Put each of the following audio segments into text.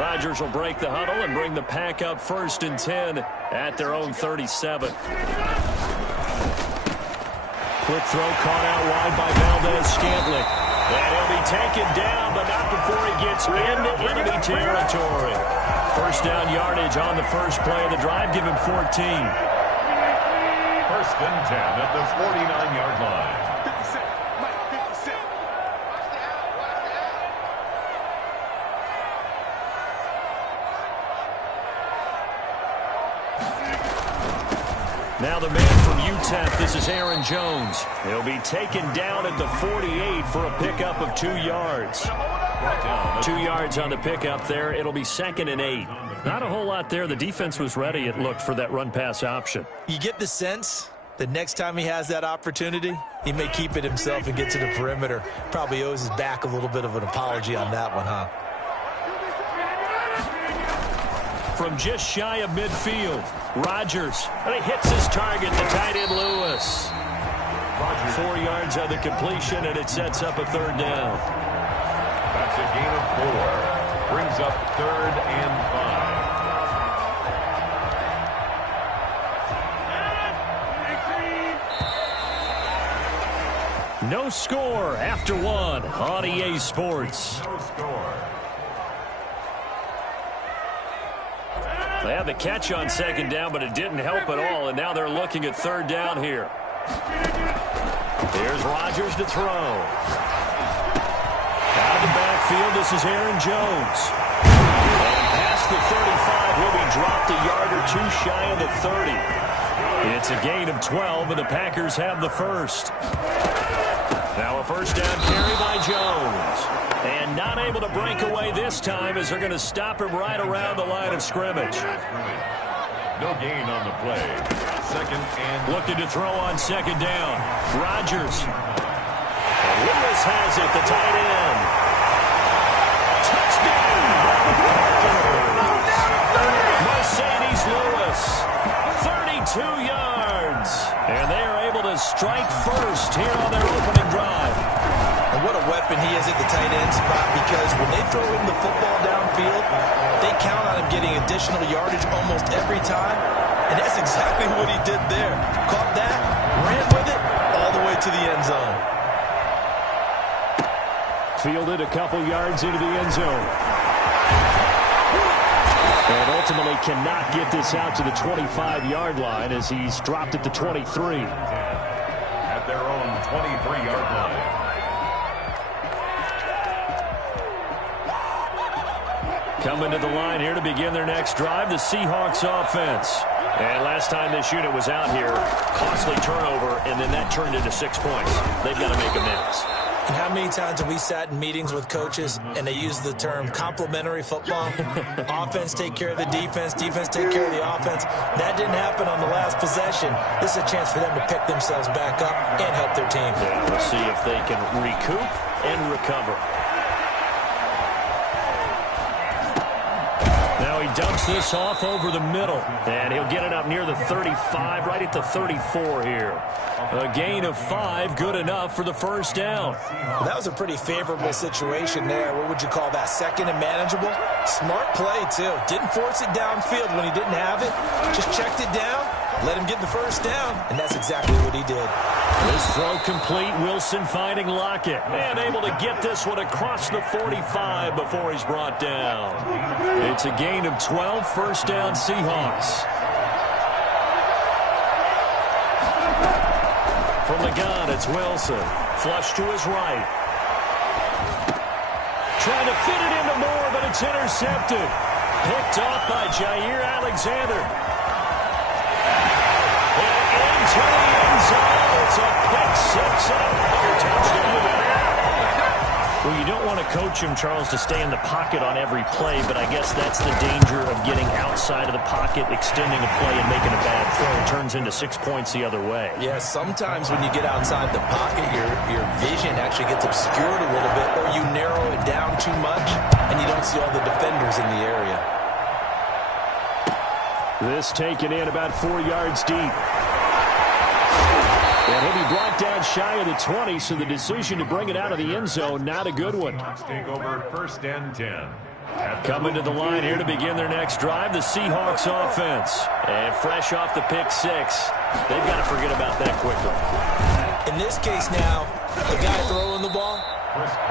Rodgers will break the huddle and bring the pack up 1st and 10 at their own 37. Quick throw caught out wide by Valdez-Scantling. And he'll be taken down, but not before he gets into enemy territory. First down yardage on the first play of the drive. Give him 14. 1st and 10 at the 49-yard line. Now the man from UTEP, this is Aaron Jones. He'll be taken down at the 48 for a pickup of 2 yards. 2 yards on the pickup there. It'll be 2nd and 8. Not a whole lot there. The defense was ready, it looked, for that run-pass option. You get the sense that next time he has that opportunity, he may keep it himself and get to the perimeter. Probably owes his back a little bit of an apology on that one, huh? From just shy of midfield, Rodgers. And he hits his target, the tight end Lewis. 4 yards on the completion, and it sets up a 3rd down. That's a gain of 4. Brings up 3rd and 5. No score after 1 on EA Sports. No score. They had the catch on 2nd down, but it didn't help at all, and now they're looking at 3rd down here. Here's Rodgers to throw. Out of the backfield, this is Aaron Jones. And past the 35, he'll be dropped a yard or 2 shy of the 30. It's a gain of 12, and the Packers have the first. Now a 1st down carry by Jones. And not able to break away this time as they're going to stop him right around the line of scrimmage. No gain on the play. 2nd and... Looking to throw on 2nd down. Rodgers. And Lewis has it, the tight end. Touchdown! Mercedes Lewis. 32 yards. And they are able to strike first here on their opening drive. And what a weapon he is at the tight end spot, because when they throw him the football downfield, they count on him getting additional yardage almost every time. And that's exactly what he did there. Caught that, ran with it, all the way to the end zone. Fielded a couple yards into the end zone. And ultimately cannot get this out to the 25-yard line as he's dropped at the 23. At their own 23-yard line. Coming to the line here to begin their next drive, the Seahawks offense. And last time this unit was out here, costly turnover, and then that turned into 6 points. They've got to make amends. And how many times have we sat in meetings with coaches and they use the term complementary football? Offense take care of the defense, defense take care of the offense. That didn't happen on the last possession. This is a chance for them to pick themselves back up and help their team. Yeah, we'll see if they can recoup and recover. Now he dumps this off over the middle, and he'll get it up near the 35, right at the 34 here. A gain of 5, good enough for the 1st down. Well, that was a pretty favorable situation there. What would you call that? 2nd and manageable? Smart play, too. Didn't force it downfield when he didn't have it. Just checked it down, let him get the 1st down, and that's exactly what he did. This throw complete. Wilson finding Lockett. And able to get this one across the 45 before he's brought down. It's a gain of 12, 1st down Seahawks. From the gun, it's Wilson. Flush to his right. Trying to fit it into Moore, but it's intercepted. Picked off by Jair Alexander. And into the end zone. It's a pick 6 and a touchdown. Well, you don't want to coach him, Charles, to stay in the pocket on every play, but I guess that's the danger of getting outside of the pocket, extending a play, and making a bad throw. It turns into 6 points the other way. Yeah, sometimes when you get outside the pocket, your vision actually gets obscured a little bit, or you narrow it down too much, and you don't see all the defenders in the area. This taken in about 4 yards deep. And he'll be brought down shy of the 20, so the decision to bring it out of the end zone, not a good one. Take over 1st and 10. Coming to the line here to begin their next drive, the Seahawks offense. And fresh off the pick six, they've got to forget about that quickly. In this case now, the guy throwing the ball,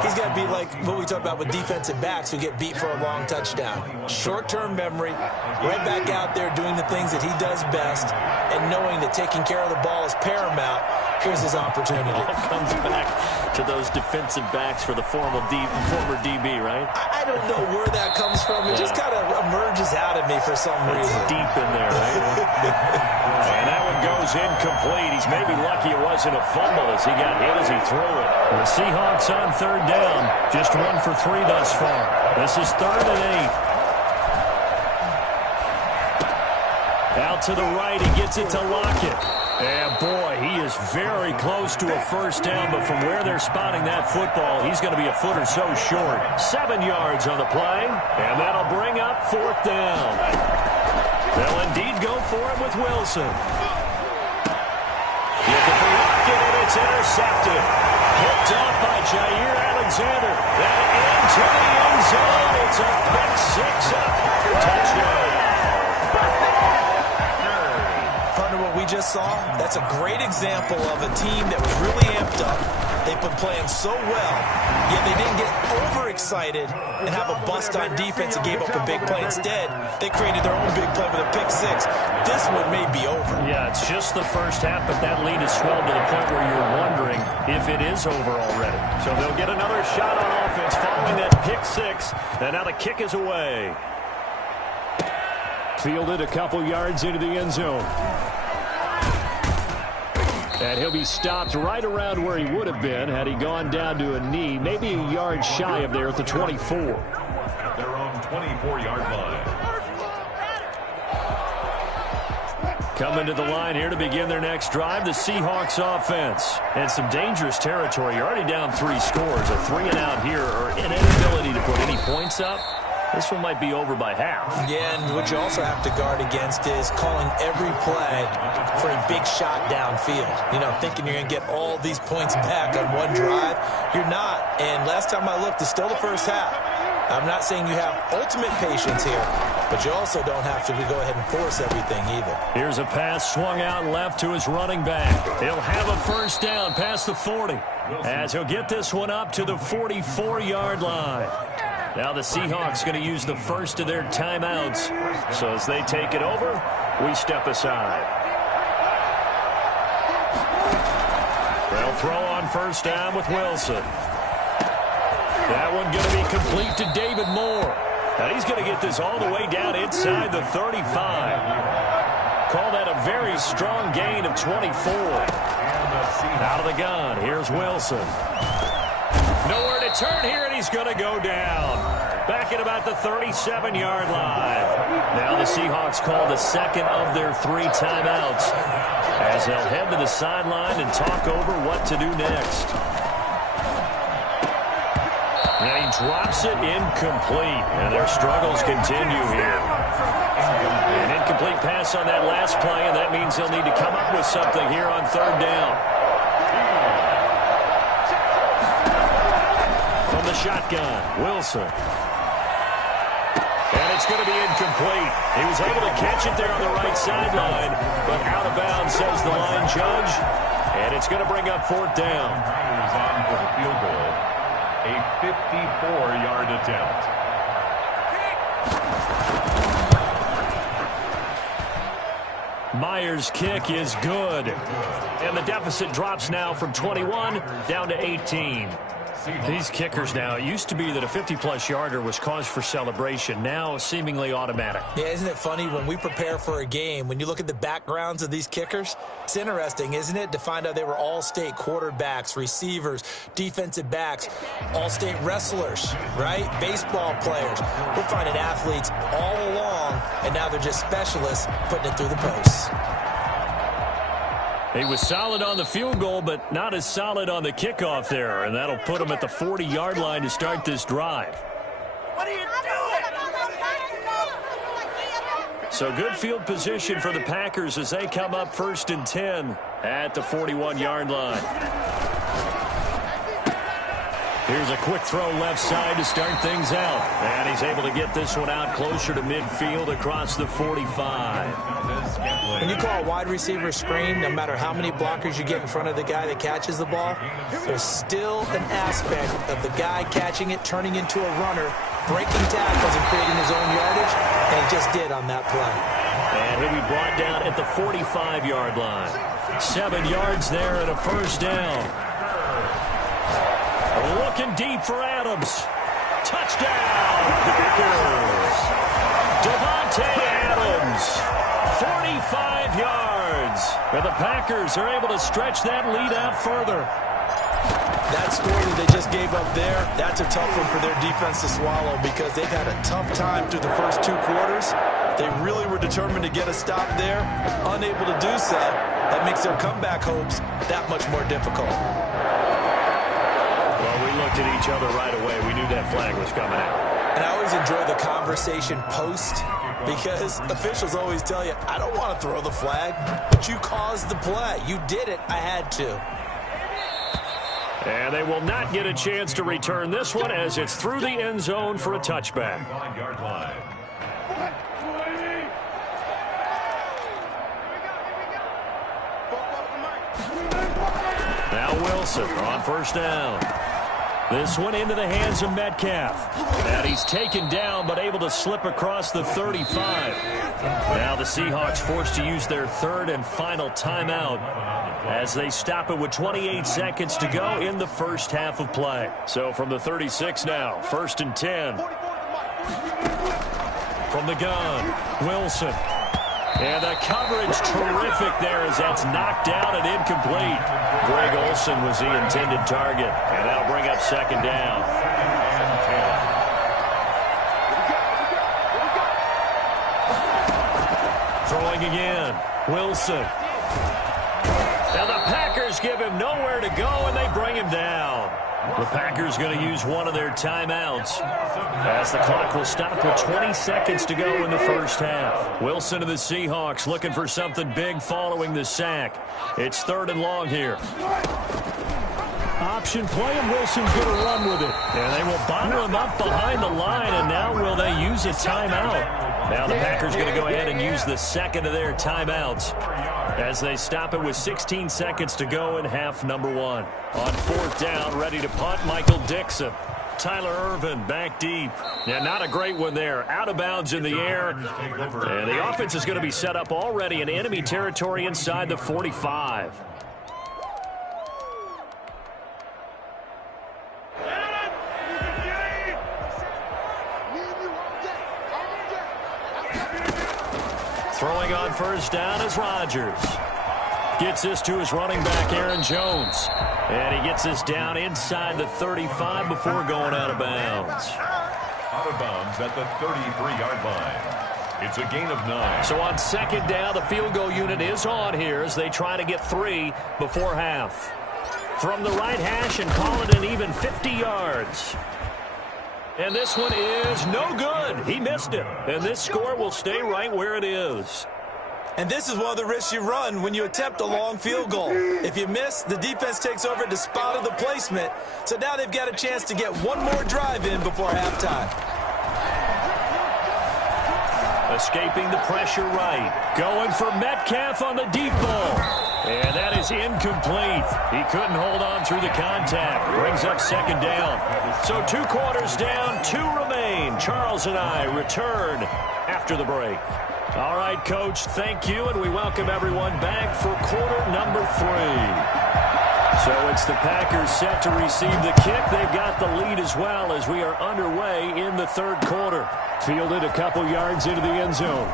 he's got to be like what we talk about with defensive backs who get beat for a long touchdown. Short-term memory, right back out there doing the things that he does best, and knowing that taking care of the ball is paramount. Here's his opportunity. It all comes back to those defensive backs for the former DB, right? I don't know where that comes from. It just kind of emerges out of me for some reason. It's deep in there, right? And that one goes incomplete. He's maybe lucky it wasn't a fumble as he got hit as he threw it. The Seahawks on third down. Just 1 for 3 thus far. This is 3rd and 8. Out to the right, he gets it to Lockett. And boy, he is very close to a first down, but from where they're spotting that football, he's going to be a foot or so short. 7 yards on the play, and that'll bring up 4th down. They'll indeed go for it with Wilson. Looking for Lockett, and it's intercepted. Picked up by Jair Alexander. Then into the end zone. It's a pick six and a Packer touchdown. What we just saw, that's a great example of a team that was really amped up. They've been playing so well, yet they didn't get overexcited and have a bust on defense and gave up a big play. Instead, they created their own big play with a pick six. This one may be over. Yeah, it's just the first half, but that lead has swelled to the point where you're wondering if it is over already. So they'll get another shot on offense following that pick six, and now the kick is away. Fielded a couple yards into the end zone. And he'll be stopped right around where he would have been had he gone down to a knee, maybe a yard shy of there at the 24. Their own 24-yard line. Coming to the line here to begin their next drive, the Seahawks offense. And some dangerous territory. You're already down 3 scores. A 3-and-out here, or an inability to put any points up. This one might be over by half. Yeah, and what you also have to guard against is calling every play for a big shot downfield. You know, thinking you're going to get all these points back on one drive. You're not. And last time I looked, it's still the first half. I'm not saying you have ultimate patience here, but you also don't have to go ahead and force everything either. Here's a pass swung out left to his running back. He'll have a first down past the 40 as he'll get this one up to the 44-yard line. Now the Seahawks going to use the first of their timeouts. So as they take it over, we step aside. They'll throw on first down with Wilson. That one going to be complete to David Moore. And he's going to get this all the way down inside the 35. Call that a very strong gain of 24. Out of the gun, here's Wilson. Nowhere to turn here, and he's going to go down. Back at about the 37-yard line. Now the Seahawks call the second of their 3 timeouts as they'll head to the sideline and talk over what to do next. And he drops it incomplete, and their struggles continue here. An incomplete pass on that last play, and that means they'll need to come up with something here on third down. From the shotgun, Wilson. And it's going to be incomplete. He was able to catch it there on the right sideline, but out of bounds, says the line judge. And it's going to bring up fourth down. Myers on for the field goal. A 54-yard attempt. Myers' kick is good. And the deficit drops now from 21 down to 18. These kickers now, it used to be that a 50-plus yarder was cause for celebration. Now seemingly automatic. Yeah, isn't it funny when we prepare for a game, when you look at the backgrounds of these kickers, it's interesting, isn't it, to find out they were all-state quarterbacks, receivers, defensive backs, all-state wrestlers, right? Baseball players. We're finding athletes all along, and now they're just specialists putting it through the posts. He was solid on the field goal, but not as solid on the kickoff there, and that'll put him at the 40-yard line to start this drive. What are you doing? So good field position for the Packers as they come up 1st and 10 at the 41-yard line. Here's a quick throw left side to start things out. And he's able to get this one out closer to midfield across the 45. When you call a wide receiver screen, no matter how many blockers you get in front of the guy that catches the ball, there's still an aspect of the guy catching it, turning into a runner, breaking tackles and creating his own yardage, and he just did on that play. And he'll be brought down at the 45-yard line. 7 yards there and a first down. Looking deep for Adams. Touchdown, Packers. Devontae Adams, 45 yards. And the Packers are able to stretch that lead out further. That score that they just gave up there, that's a tough one for their defense to swallow because they've had a tough time through the first 2 quarters. They really were determined to get a stop there. Unable to do so, that makes their comeback hopes that much more difficult. Well, we looked at each other right away. We knew that flag was coming out. And I always enjoy the conversation post because officials always tell you, I don't want to throw the flag, but you caused the play. You did it. I had to. And they will not get a chance to return this one as it's through the end zone for a touchback. Now Wilson on first down. This one into the hands of Metcalf. And he's taken down but able to slip across the 35. Now the Seahawks forced to use their third and final timeout as they stop it with 28 seconds to go in the first half of play. So from the 36 now, 1st and 10. From the gun, Wilson. And the coverage terrific there as that's knocked down and incomplete. Greg Olsen was the intended target, and that'll bring up 2nd down. Throwing again, Wilson. Now the Packers give him nowhere to go, and they bring him down. The Packers going to use one of their timeouts as the clock will stop with 20 seconds to go in the first half. Wilson and the Seahawks looking for something big following the sack. It's 3rd and long here. Option play, and Wilson's going to run with it. And they will bottle him up behind the line, and now will they use a timeout? Now the Packers going to go ahead and use the second of their timeouts as they stop it with 16 seconds to go in half number 1. On 4th down, ready to punt, Michael Dixon. Tyler Ervin back deep. Yeah, not a great one there. Out of bounds in the air. And the offense is going to be set up already in enemy territory inside the 45. Throwing on first down is Rodgers. Gets this to his running back, Aaron Jones. And he gets this down inside the 35 before going out of bounds. Out of bounds at the 33-yard line. It's a gain of 9. So on 2nd down, the field goal unit is on here as they try to get 3 before half. From the right hash and call it an even 50 yards. And this one is no good. He missed it. And this score will stay right where it is. And this is one of the risks you run when you attempt a long field goal. If you miss, the defense takes over at the spot of the placement. So now they've got a chance to get one more drive in before halftime. Escaping the pressure right. Going for Metcalf on the deep ball. And that is incomplete. He couldn't hold on through the contact. Brings up 2nd down. So 2 quarters down, 2 remain. Charles and I return after the break. All right, Coach, thank you, and we welcome everyone back for quarter number 3. So it's the Packers set to receive the kick. They've got the lead as well as we are underway in the 3rd quarter. Fielded a couple yards into the end zone.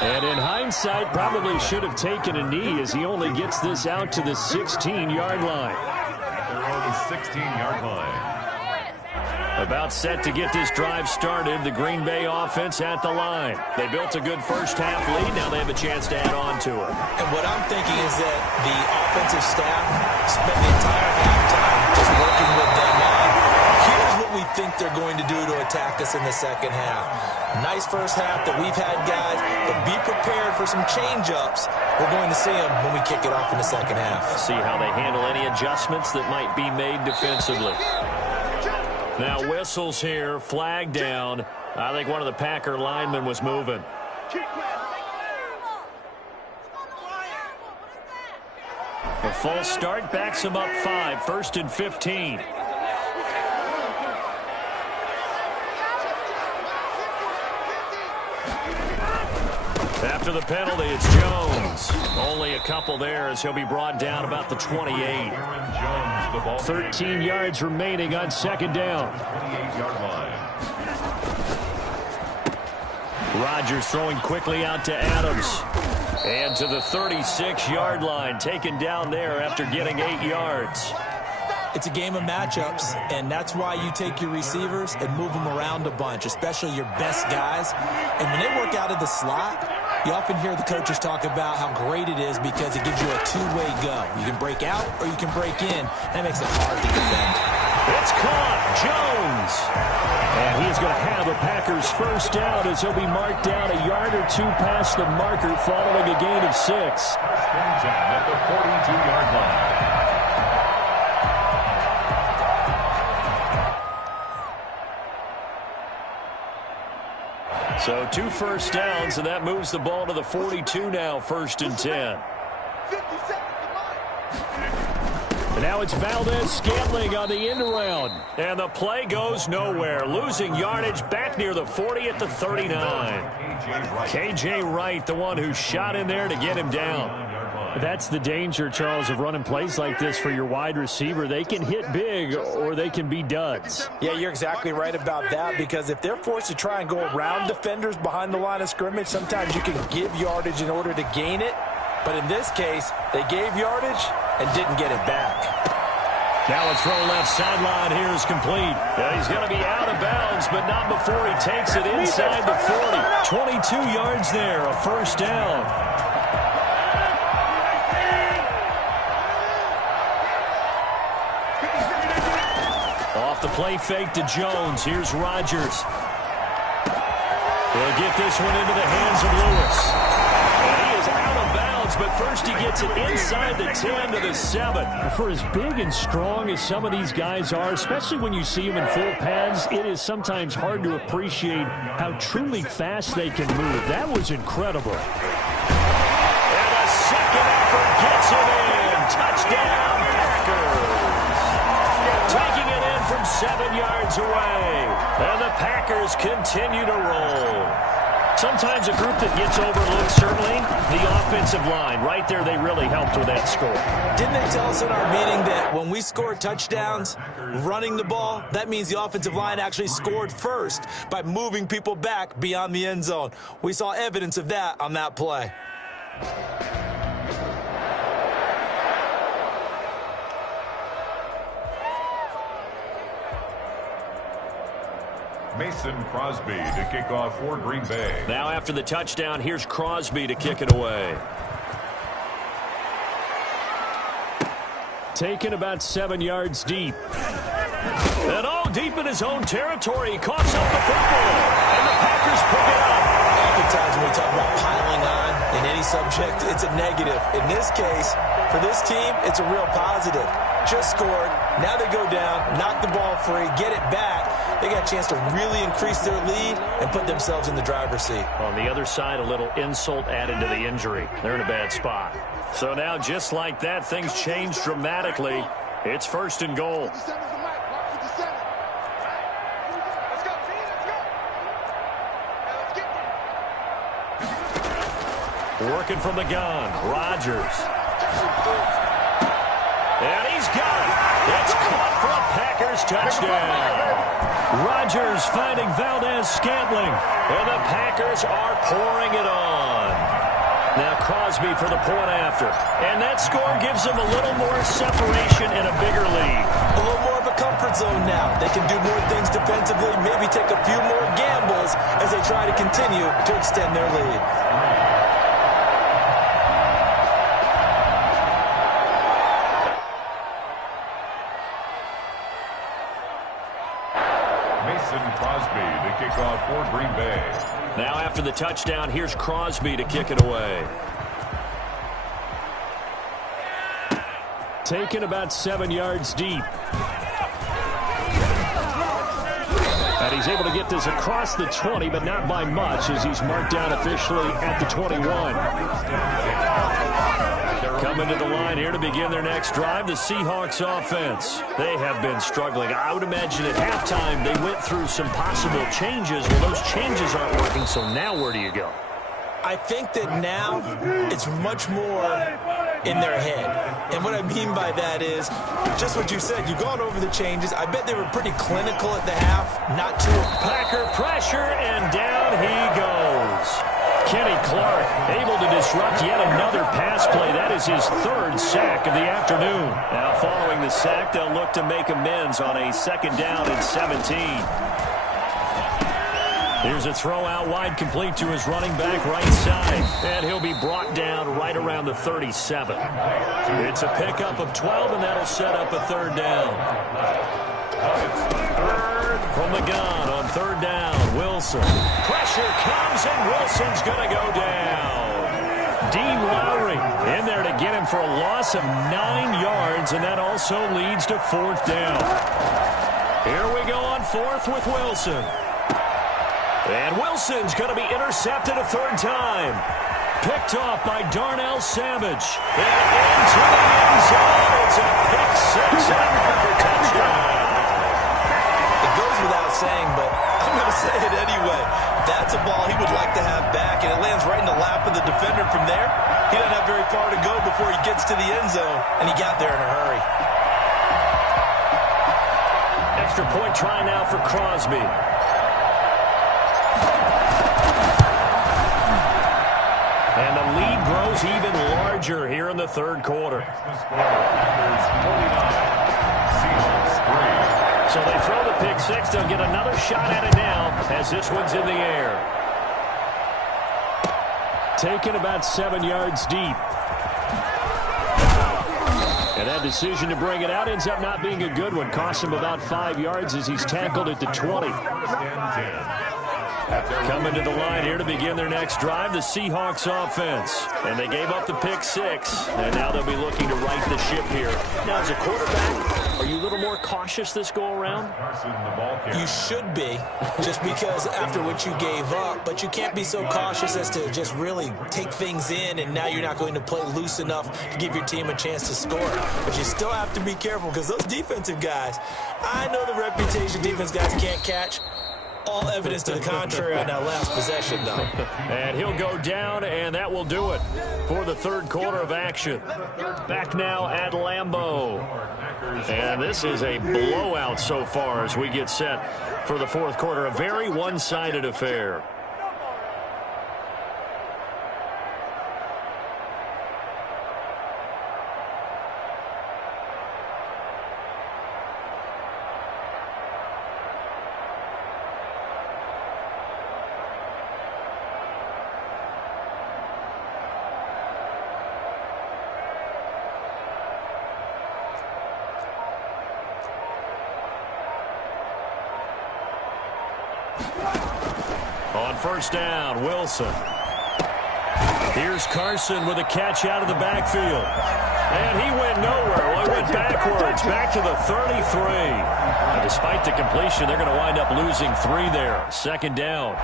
And in hindsight, probably should have taken a knee as he only gets this out to the 16-yard line. They're on the 16-yard line. About set to get this drive started, the Green Bay offense at the line. They built a good first half lead. Now they have a chance to add on to it. And what I'm thinking is that the offensive staff spent the entire halftime just working with them on. Here's what we think they're going to do to attack us in the second half. Nice first half that we've had, guys, but be prepared for some change-ups we're going to see him when we kick it off in the second half. See how they handle any adjustments that might be made defensively. Now whistles here, flag down. I think one of the Packer linemen was moving. A false start backs him up 5, 1st and 15. After the penalty, it's Jones. Only a couple there as he'll be brought down about the 28. 13 yards remaining on second down. 28-yard line. Rodgers throwing quickly out to Adams. And to the 36-yard line, taken down there after getting 8 yards. It's a game of matchups, and that's why you take your receivers and move them around a bunch, especially your best guys. And when they work out of the slot, you often hear the coaches talk about how great it is because it gives you a two-way go. You can break out or you can break in. That makes it hard to defend. It's caught. Jones. And he is going to have a Packers first down as he'll be marked down a yard or two past the marker following a gain of 6. First and 10 at the 42-yard line. So 2 first downs, and that moves the ball to the 42 now, 1st and 10. And now it's Valdez-Scantling on the end around. And the play goes nowhere. Losing yardage back near the 40 at the 39. K.J. Wright, the one who shot in there to get him down. That's the danger, Charles, of running plays like this for your wide receiver. They can hit big or they can be duds. Yeah, you're exactly right about that because if they're forced to try and go around defenders behind the line of scrimmage, sometimes you can give yardage in order to gain it. But in this case, they gave yardage and didn't get it back. Now a throw left sideline here is complete. Yeah, he's going to be out of bounds, but not before he takes it inside the 40. 22 yards there, a first down. Off the play fake to Jones. Here's Rodgers. He'll get this one into the hands of Lewis. And he is out of bounds, but first he gets it inside the 10 to the 7. For as big and strong as some of these guys are, especially when you see them in full pads, it is sometimes hard to appreciate how truly fast they can move. That was incredible. And a second effort gets him in. Touchdown, Packers. Taking it in from 7 yards away. And the Packers continue to roll. Sometimes a group that gets overlooked, certainly, the offensive line. Right there, they really helped with that score. Didn't they tell us in our meeting that when we score touchdowns, running the ball, that means the offensive line actually scored first by moving people back beyond the end zone? We saw evidence of that on that play. Mason Crosby to kick off for Green Bay. Now after the touchdown, here's Crosby to kick it away. Taken about 7 yards deep. And all deep in his own territory. He coughs up the football. And the Packers pick it up. Oftentimes when we talk about piling on in any subject, it's a negative. In this case, for this team, it's a real positive. Just scored. Now they go down, knock the ball free, get it back. They got a chance to really increase their lead and put themselves in the driver's seat. On the other side, a little insult added to the injury. They're in a bad spot. So now, just like that, things change dramatically. It's 1st and goal. Working from the gun, Rodgers. And he's got it. It's caught for a Packers touchdown. Rodgers finding Valdez-Scantling. And the Packers are pouring it on. Now Crosby for the point after. And that score gives them a little more separation and a bigger lead. A little more of a comfort zone now. They can do more things defensively, maybe take a few more gambles as they try to continue to extend their lead. Crosby to kick off for Green Bay. Now after the touchdown, here's Crosby to kick it away. Taken about 7 yards deep. And he's able to get this across the 20, but not by much, as he's marked down officially at the 21. Coming to the line here to begin their next drive, the Seahawks offense. They have been struggling. I would imagine at halftime they went through some possible changes. Well, those changes aren't working, so now where do you go? I think that now it's much more in their head. And what I mean by that is just what you said. You've gone over the changes. I bet they were pretty clinical at the half. Not too. Packer pressure, and down he goes. Kenny Clark able to disrupt yet another pass play. That is his third sack of the afternoon. Now following the sack, they'll look to make amends on a 2nd down and 17. Here's a throw out wide, complete to his running back right side. And he'll be brought down right around the 37. It's a pickup of 12, and that'll set up a 3rd down. From the gun on 3rd down, Wilson. Pressure comes, and Wilson's going to go down. Dean Lowry in there to get him for a loss of 9 yards, and that also leads to 4th down. Here we go on 4th with Wilson. And Wilson's going to be intercepted a 3rd time. Picked off by Darnell Savage. And into the end zone. It's a pick 6 and another touchdown. It goes without saying, but I'm going to say it anyway. That's a ball he would like to have back, and it lands right in the lap of the defender from there. He doesn't have very far to go before he gets to the end zone, and he got there in a hurry. Extra point try now for Crosby. And the lead grows even larger here in the 3rd quarter. So they throw the pick 6. They'll get another shot at it now as this one's in the air. Taken about 7 yards deep. And that decision to bring it out ends up not being a good one. Costs him about 5 yards as he's tackled at the 20. Coming to the line here to begin their next drive, the Seahawks offense. And they gave up the pick 6, and now they'll be looking to right the ship here. Now, as a quarterback, are you a little more cautious this go-around? You should be, just because after what you gave up, but you can't be so cautious as to just really take things in, and now you're not going to play loose enough to give your team a chance to score. But you still have to be careful, because those defensive guys, I know the reputation defense guys can't catch. All evidence to the contrary on that last possession, though. And he'll go down, and that will do it for the 3rd quarter of action. Back now at Lambeau. And this is a blowout so far as we get set for the 4th quarter. A very one-sided affair. On 1st down, Wilson. Here's Carson with a catch out of the backfield. And he went nowhere. Well, he went backwards, back to the 33. Now, despite the completion, they're going to wind up losing 3 there. 2nd down.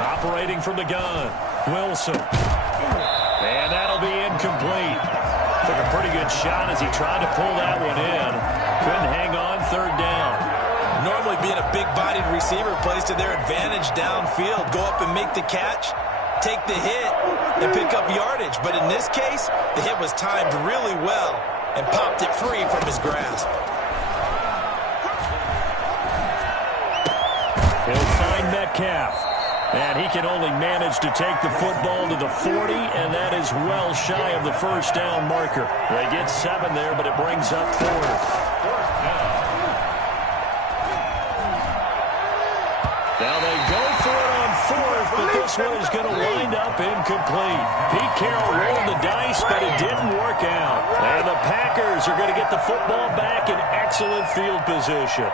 Operating from the gun, Wilson. And that'll be incomplete. Took a pretty good shot as he tried to pull that one in. Couldn't hang on. 3rd down. Normally being a big-bodied receiver plays to their advantage downfield. Go up and make the catch, take the hit, and pick up yardage. But in this case, the hit was timed really well and popped it free from his grasp. He'll find Metcalf. And he can only manage to take the football to the 40, and that is well shy of the 1st down marker. They get 7 there, but it brings up 4th. Now they go for it on 4th, but this one is going to wind up incomplete. Pete Carroll rolled the dice, but it didn't work out. And the Packers are going to get the football back in excellent field position.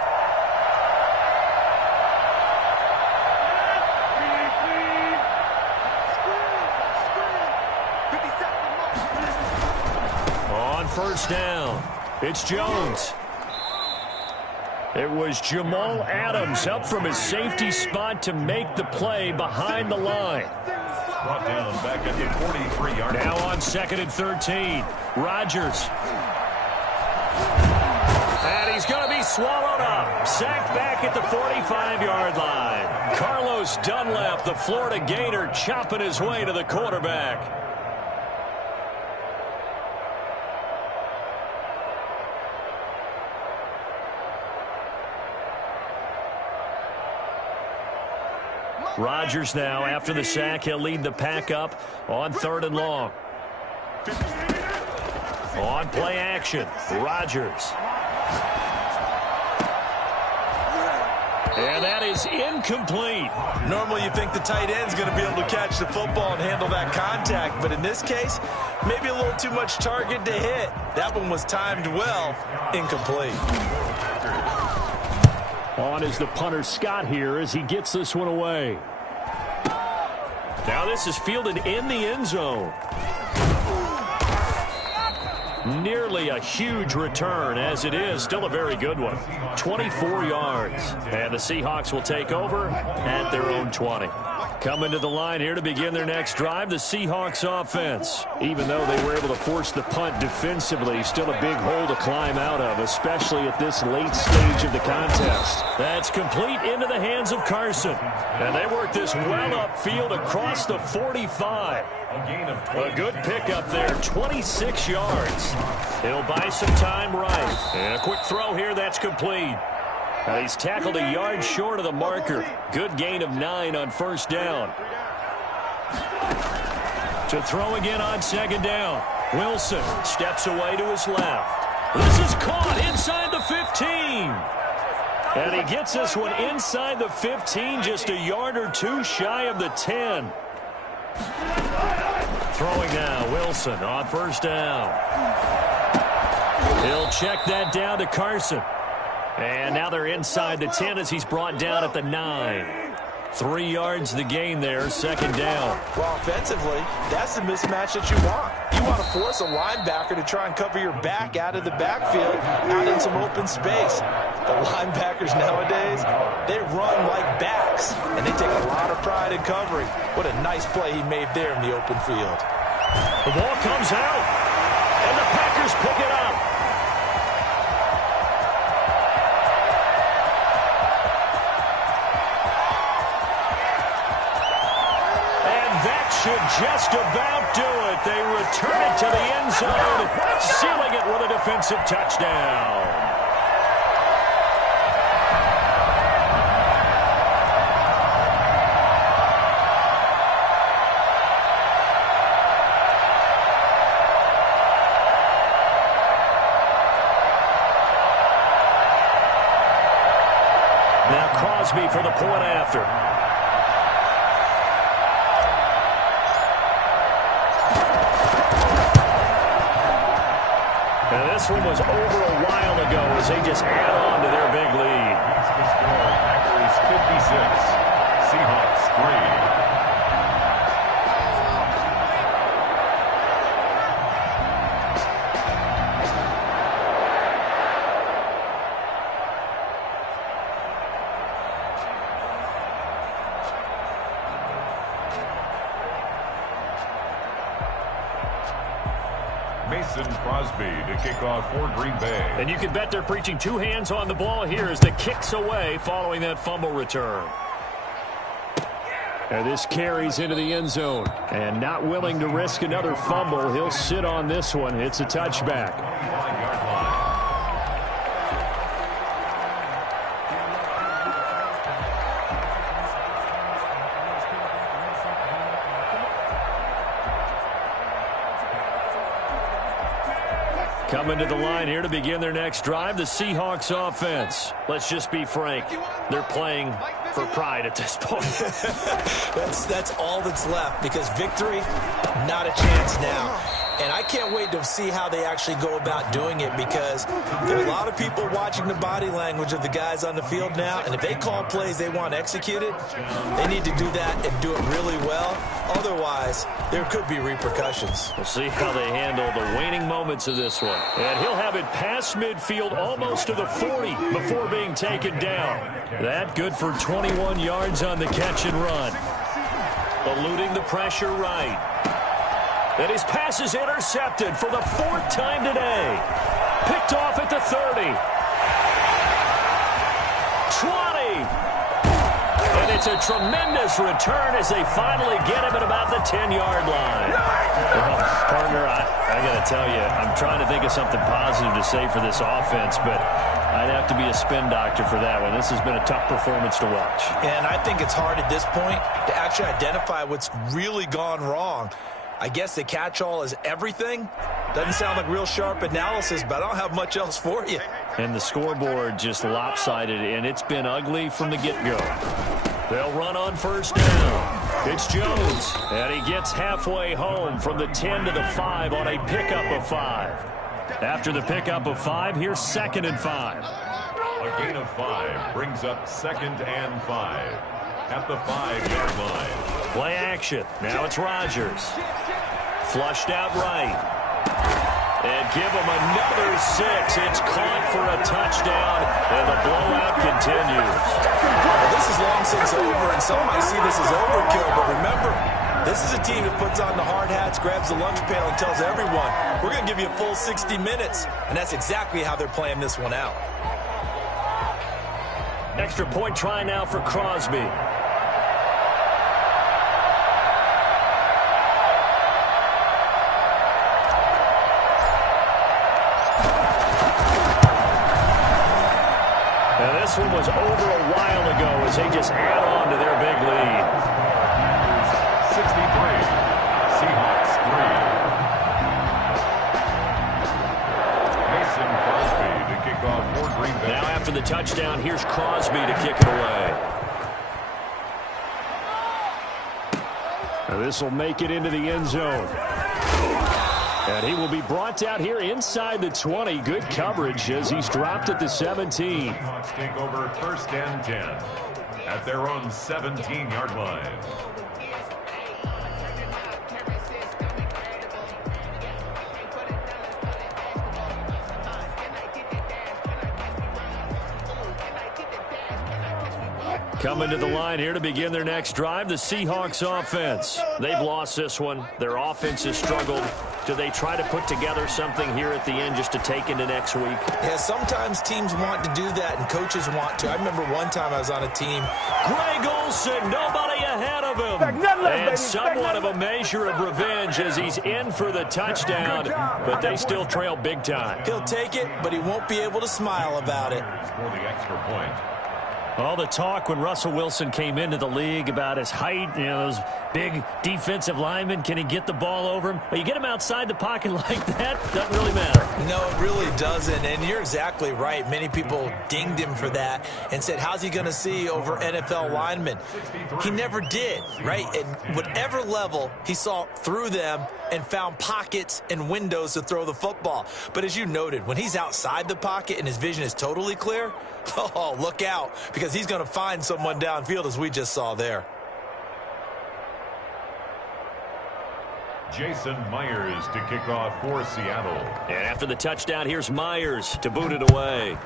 On first down, it's Jones. It was Jamal Adams up from his safety spot to make the play behind the line. Brought down back at the 43-yard line. Now on 2nd and 13, Rodgers. And he's going to be swallowed up. Sacked back at the 45-yard line. Carlos Dunlap, the Florida Gator, chopping his way to the quarterback. Rodgers now, after the sack, he'll lead the pack up on 3rd and long. On play action, Rodgers. And that is incomplete. Normally you think the tight end's going to be able to catch the football and handle that contact, but in this case, maybe a little too much target to hit. That one was timed well, incomplete. On is the punter Scott here as he gets this one away. Now this is fielded in the end zone. Nearly a huge return, as it is still a very good one. 24 yards. And the Seahawks will take over at their own 20. Coming to the line here to begin their next drive, the Seahawks offense. Even though they were able to force the punt defensively, still a big hole to climb out of, especially at this late stage of the contest. That's complete into the hands of Carson. And they work this well upfield across the 45. A good pickup there, 26 yards. He'll buy some time right. And a quick throw here, that's complete. Now he's tackled a yard short of the marker. Good gain of 9 on first down. To throw again on 2nd down. Wilson steps away to his left. This is caught inside the 15. And he gets this one inside the 15, just a yard or two shy of the 10. Throwing now, Wilson on first down. He'll check that down to Carson. And now they're inside the 10 as he's brought down at the 9. 3 yards the gain there, 2nd down. Well, offensively, that's the mismatch that you want. You want to force a linebacker to try and cover your back out of the backfield, out in some open space. The linebackers nowadays, they run like backs, and they take a lot of pride in covering. What a nice play he made there in the open field. The ball comes out, and the Packers pick it up. Should just about do it. They return it to the end zone, sealing it with a defensive touchdown. Now Crosby for the point after. And this one was over a while ago as they just add on to their big lead. Packers 56, Seahawks 3. Crosby to kick off for Green Bay. And you can bet they're preaching 2 hands on the ball here as the kick's away following that fumble return. And this carries into the end zone. And not willing to risk another fumble, he'll sit on this one. It's a touchback. 5-yard line. Coming to the line here to begin their next drive, the Seahawks offense. Let's just be frank. They're playing for pride at this point. That's all that's left, because victory, not a chance now. And I can't wait to see how they actually go about doing it, because there are a lot of people watching the body language of the guys on the field now, and if they call plays they want executed, they need to do that and do it really well. Otherwise, there could be repercussions. We'll see how they handle the waning moments of this one. And he'll have it past midfield almost to the 40 before being taken down. That good for 21 yards on the catch and run. Eluding the pressure right. And his pass is intercepted for the 4th time today. Picked off at the 30. 20. And it's a tremendous return as they finally get him at about the 10-yard line. Well, partner, I got to tell you, I'm trying to think of something positive to say for this offense, but I'd have to be a spin doctor for that one. This has been a tough performance to watch. And I think it's hard at this point to actually identify what's really gone wrong. I guess the catch-all is everything. Doesn't sound like real sharp analysis, but I don't have much else for you. And the scoreboard just lopsided, and it's been ugly from the get-go. They'll run on first down. It's Jones, and he gets halfway home from the 10 to the 5 on a pickup of 5. After the pickup of 5, here's 2nd and 5. A gain of 5 brings up 2nd and 5 at the 5-yard line. Play action. Now it's Rodgers. Flushed out right. And give him another 6. It's caught for a touchdown, and the blowout continues. Well, this is long since over, and some might see this as overkill, but remember, this is a team that puts on the hard hats, grabs the lunch pail, and tells everyone, we're going to give you a full 60 minutes, and that's exactly how they're playing this one out. Extra point try now for Crosby. And this one was over a while ago as they just add on to their big lead. 63. Seahawks 3. Mason Crosby to kick off for Green Bay. Now after the touchdown, here's Crosby to kick it away. Now this will make it into the end zone. And he will be brought out here inside the 20. Good coverage as he's dropped at the 17. Seahawks take over 1st and 10 at their own 17-yard line. Coming to the line here to begin their next drive, the Seahawks offense. They've lost this one. Their offense has struggled. Do they try to put together something here at the end just to take into next week? Yeah, sometimes teams want to do that and coaches want to. I remember one time I was on a team. Greg Olsen, nobody ahead of him. And somewhat of a measure of revenge as he's in for the touchdown, but they still trail big time. He'll take it, but he won't be able to smile about it. For the extra point. All the talk when Russell Wilson came into the league about his height, those big defensive linemen, can he get the ball over him? Well, you get him outside the pocket like that, doesn't really matter. No, it really doesn't, and you're exactly right. Many people dinged him for that and said, how's he going to see over NFL linemen? He never did, right? At whatever level, he saw through them and found pockets and windows to throw the football. But as you noted, when he's outside the pocket and his vision is totally clear, oh, look out, because he's going to find someone downfield, as we just saw there. Jason Myers to kick off for Seattle. And after the touchdown, here's Myers to boot it away.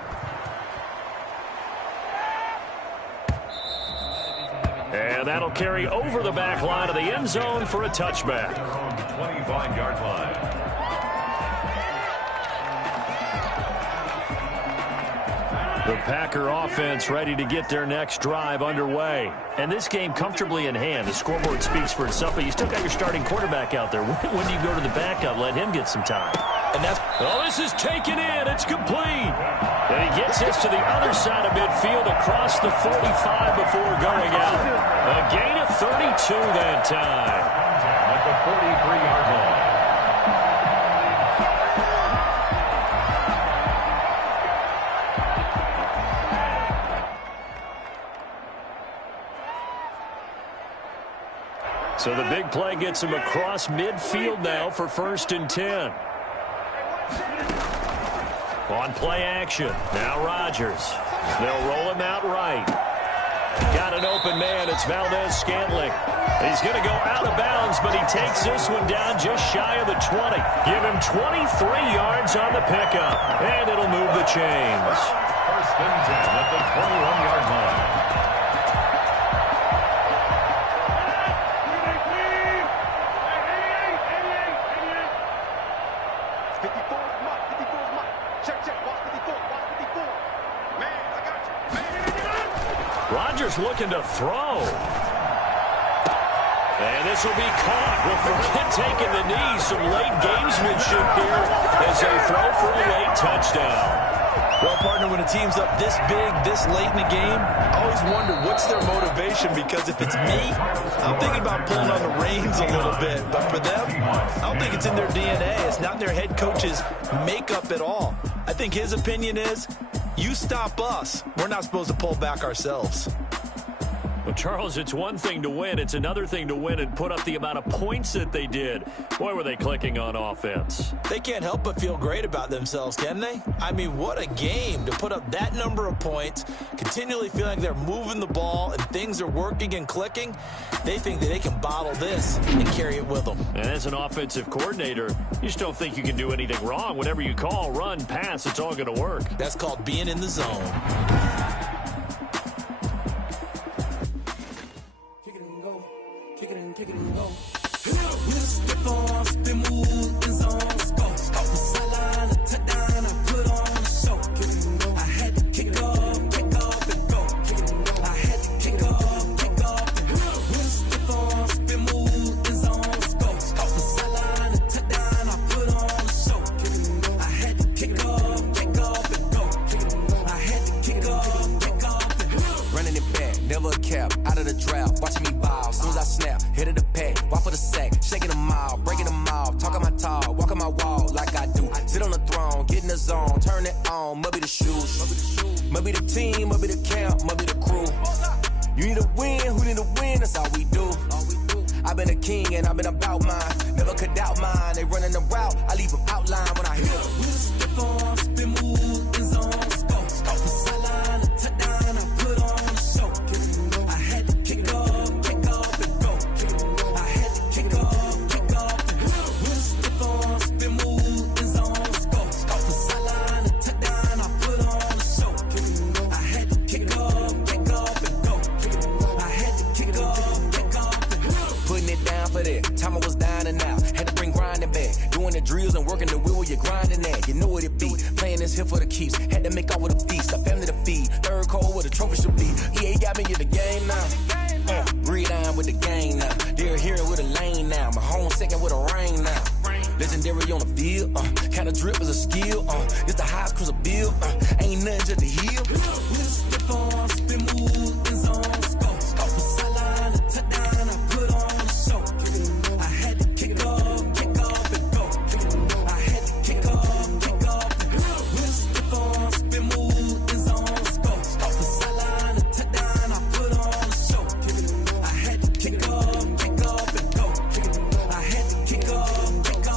And that'll carry over the back line of the end zone for a touchback. On the 25-yard line. The Packer offense ready to get their next drive underway. And this game comfortably in hand. The scoreboard speaks for itself, but you still got your starting quarterback out there. When do you go to the backup? Let him get some time. And that's... Oh, this is taken in. It's complete. And he gets this to the other side of midfield across the 45 before going out. A gain of 32 that time. At the 43-yard line. So the big play gets him across midfield now for 1st and 10. On play action, now Rodgers. They'll roll him out right. Got an open man. It's Valdez-Scantling. He's going to go out of bounds, but he takes this one down just shy of the 20. Give him 23 yards on the pickup, and it'll move the chains. First and 10 at the 21-yard line. Rodgers looking to throw. And this will be caught. Well, forget taking the knee. Some late gamesmanship here as they throw for a late touchdown. Well, partner, when a team's up this big, this late in the game, I always wonder what's their motivation, because if it's me, I'm thinking about pulling on the reins a little bit. But for them, I don't think it's in their DNA. It's not in their head coach's makeup at all. I think his opinion is, you stop us. We're not supposed to pull back ourselves. Well, Charles, it's one thing to win. It's another thing to win and put up the amount of points that they did. Boy, were they clicking on offense. They can't help but feel great about themselves, can they? I mean, what a game to put up that number of points, continually feeling like they're moving the ball and things are working and clicking. They think that they can bottle this and carry it with them. And as an offensive coordinator, you just don't think you can do anything wrong. Whatever you call, run, pass, it's all going to work. That's called being in the zone. Kick it and go. Step on, spin, move, in zone, go. Off the sideline, a touchdown, I put on a show. I had to kick off and go. I had to kick off and go. Step on, spin, move, in zone, go. Off the sideline, a touchdown, I put on a show. I had to kick off and go. I had to kick off and go. Running it back, never a cap, out of the draft, watching me ball. As soon as I snap, hit of the pack, walk for the sack, shaking them out, breaking them off, talking my talk, walking my wall like I do. Sit on the throne, get in the zone, turn it on, must be the shoes, must be the team, must be the camp, must be the crew. You need to win, who need to win, that's all we do. I've been a king and I've been about mine, never could doubt mine. They running the route, I leave them outline when I hit them. Step on, spin, move, in zone, go. Off the sideline, a touchdown, I put on a show. I had to kick off and go. I had to kick off and go. Step on, spin, move, in zone, go. Off the sideline, a touchdown, I put on a show. I had to kick off and go. I had to kick off and go. Putting it down for that, time I was down and out, had to bring grinding back, doing the drills and working the wheel where you're grinding at, you know what it be, playing this here for the keeps, had to make off with a feast, a family to feed, third cold where the trophy should be, EA got me in the game now, breathe on with the game now, they're here with a lane now, my home second with a rain now, legendary on the field, kinda drip is a skill, it's the highest cruiser bill, ain't nothing just to heal. Step on, spin, move, in zone, go. Off the sideline, a touchdown, I put on a show. I had to kick off and go. I had to kick off and go. Step on, spin, move, in zone, go. Off the sideline, a touchdown, I put on a show. I had to kick off and go. I had to kick off and go.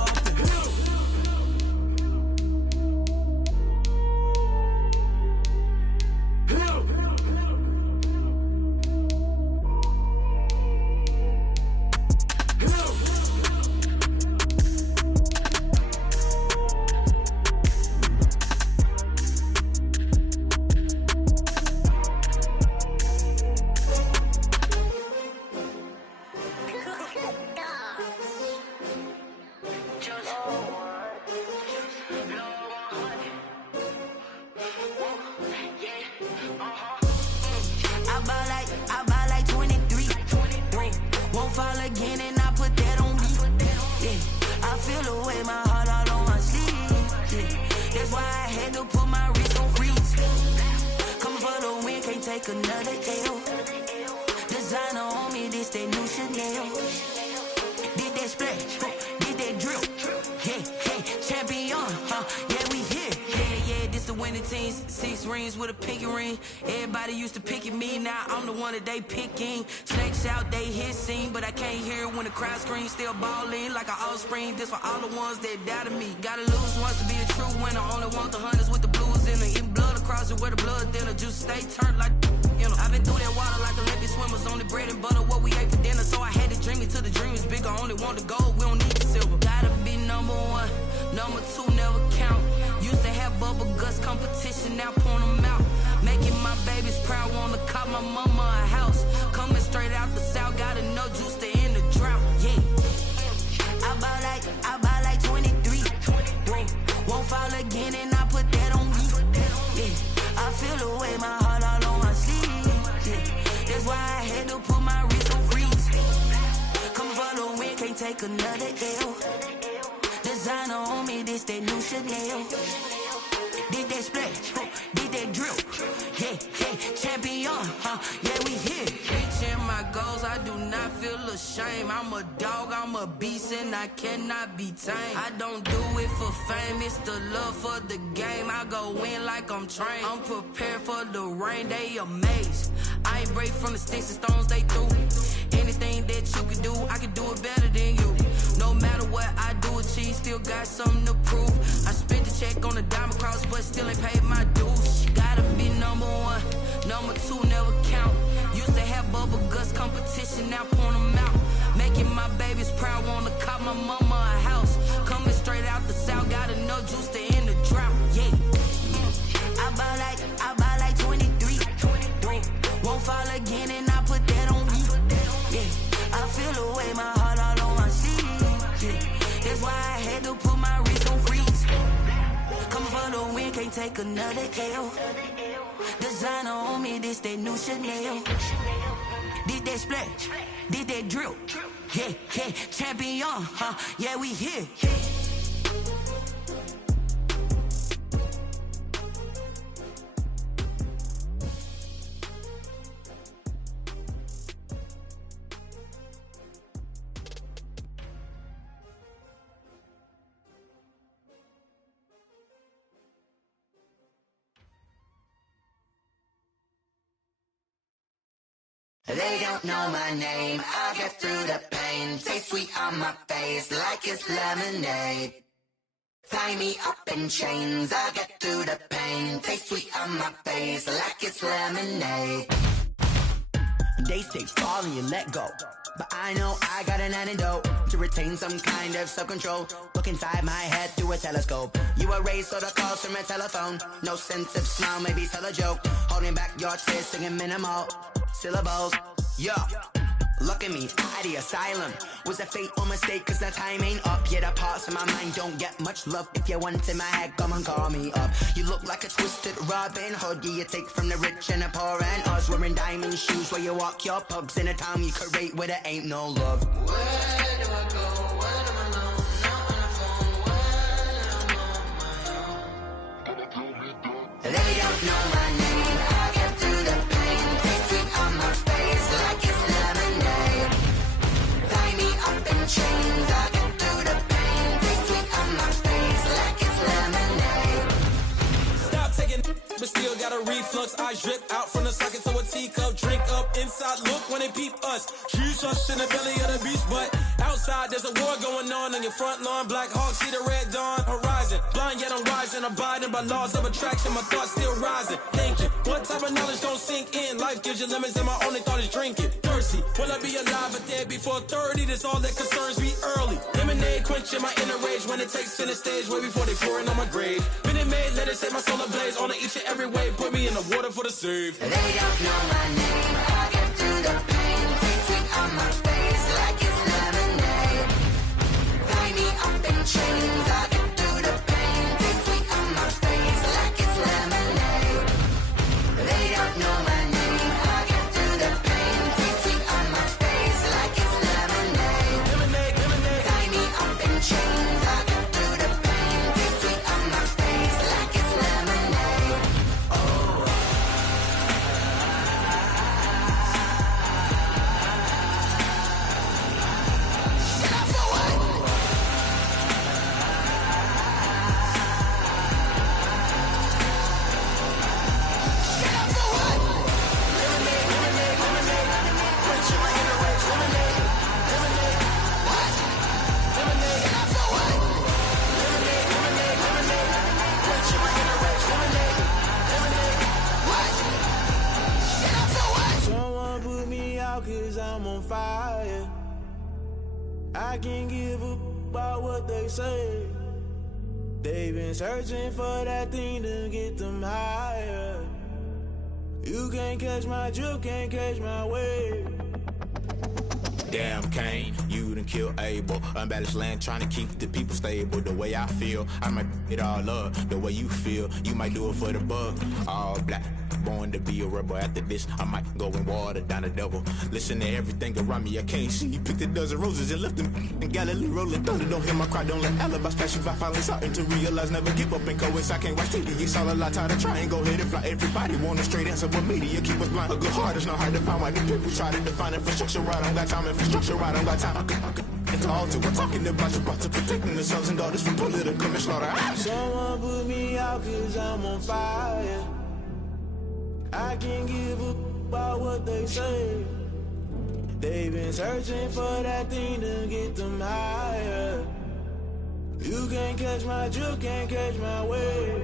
I buy like 23. Won't fall again and I put that on me. Yeah, I feel the way, my heart all on my sleeve. Yeah, that's why I had to put my wrist on freeze. Coming for the win, can't take another L. Designer on me, this that new Chanel. Did that splash, did that drill. Yeah, champion, yeah, we here. Yeah, this the winning teams. 6 rings with a pinky ring. Everybody used to picking me, now I'm the one that they picking. Snakes out, they hit scene, but I can't hear it when the crowd screams. Still balling like an offspring. This for all the ones that doubted me. Gotta lose once to be a true winner. Only want the hunters with the blues in the blood. crossing where the blood thinner, juice stay turned like, you know. I've been through that water like Olympic swimmers, only bread and butter, what we ate for dinner. So I had to dream it till the dream is bigger, only want the gold, we don't need the silver. Gotta be number one, number two never count. Used to have bubble guts competition, now point them out. Making my babies proud, wanna cop my mama a house. Coming straight out the south, gotta know juice to end the drought, yeah. I buy like 23. Won't fall again and I put that on me. Yeah, I feel the way, my heart all on my sleeve. Yeah, that's why I had to put my wrist on freeze. Come for the win, can't take another L. Designer on me, this that new Chanel. Did that splash, did that drill. Yeah, champion, yeah, we here. Reaching my goals, I do not feel ashamed. I'm a dog, I'm a beast, and I cannot be tamed. I don't do it for fame, it's the love for the game. I go in like I'm trained. I'm prepared for the rain, they amazed. I ain't break from the sticks and stones they threw. Anything that you can do, I can do it better than you. No matter what I do, achieve, still got something to prove. I spent the check on the diamond cross, but still ain't paid my dues. Gotta be number one, number two never count. Used to have bubble guts competition, now point them out. Making my babies proud, wanna cop my mama a house. Coming straight out the south, gotta know juice to end the drought, yeah. I buy like 23. Won't fall again and I put that on me. Yeah, I feel the way, my heart all on my sleeve. Yeah, that's why I had to put my wrist on freeze. Coming for the win, can't take another L. Designer on me, this that new Chanel. Did that splash, did that drill. Yeah, champion, yeah, we here. They don't know my name, I get through the pain. Taste sweet on my face like it's lemonade. Tie me up in chains, I get through the pain. Taste sweet on my face like it's lemonade. They say fall and you let go, but I know I got an antidote to retain some kind of self-control. Look inside my head through a telescope. You erase all the calls from a telephone. No sense of smile, maybe tell a joke. Holding back your tears, singing minimal syllables. Yeah, look at me, out the asylum. Was a fate or mistake, cause the time ain't up. Yeah, the parts of my mind don't get much love. If you want in my head, come and call me up. You look like a twisted Robin Hood. Yeah, you take from the rich and the poor and us. Wearing diamond shoes where you walk your pugs. In a town you create where there ain't no love. Where do I go? When I'm alone? Not on the phone, when I'm on my own. They don't know my name, I get through the pain. Taste sweet on my face like it's lemonade. Tie me up in chains, I get through the pain. Taste sweet on my face like it's lemonade. Stop taking, but still got a reflux. Eyes drip out from the socket to a teacup. Drink up inside, look when they peep us. Huge us in the belly of the beast, but outside there's a war going on your front lawn. Black Hawk, see the red dawn horizon. Blind yet I'm rising, abiding by laws of attraction. My thoughts still rising. Thinking, what type of knowledge don't sink in? Life gives you lemons and my only thought is drinking. Thirsty, will I be alive or dead before 30? That's all that concerns me early. Lemonade quenching my inner rage when it takes center stage way before they pour it on my grave. Minute Maid, let it set my soul ablaze. On each and every way, put me in the water for the save. They don't know my name, I get through the pain. Taste sweet on my face like it's lemonade. Tie me up in chains, I get through the pain. Taste sweet on my face like it's lemonade. They don't know my name, I get through the pain. Taste sweet on my face like it's lemonade. Tie me up in chains, I get through the pain. Taste sweet on my face like it's lemonade. Oh. a about what they say. They've been searching for that thing to get them higher. You can't catch my drift, can't catch my wave. Damn, Kane, you done killed Abel. Unbalanced land, trying to keep the people stable. The way I feel, I might it all up. The way you feel, you might do it for the buck. All black, born to be a rebel. After this, I might go and water down the devil. Listen to everything around me, I can't see. Picked a dozen roses and left them in Galilee rolling thunder. Don't hear my cry, don't let alibis pass you by. Finally starting to realize, never give up and coincide. Can't watch TV, it's all a lot. Tired of trying, go ahead and fly. Everybody want a straight answer, but media keep us blind. A good heart is not hard to find. Why the people try to define infrastructure right? I don't got time, infrastructure right, I don't got time. I could it's all to. We're talking about you, about to protecting the sons and daughters from political and slaughter. Someone put me out cause I'm on fire. I can't give a about what they say. They've been searching for that thing to get them higher. You can't catch my drift, can't catch my wave.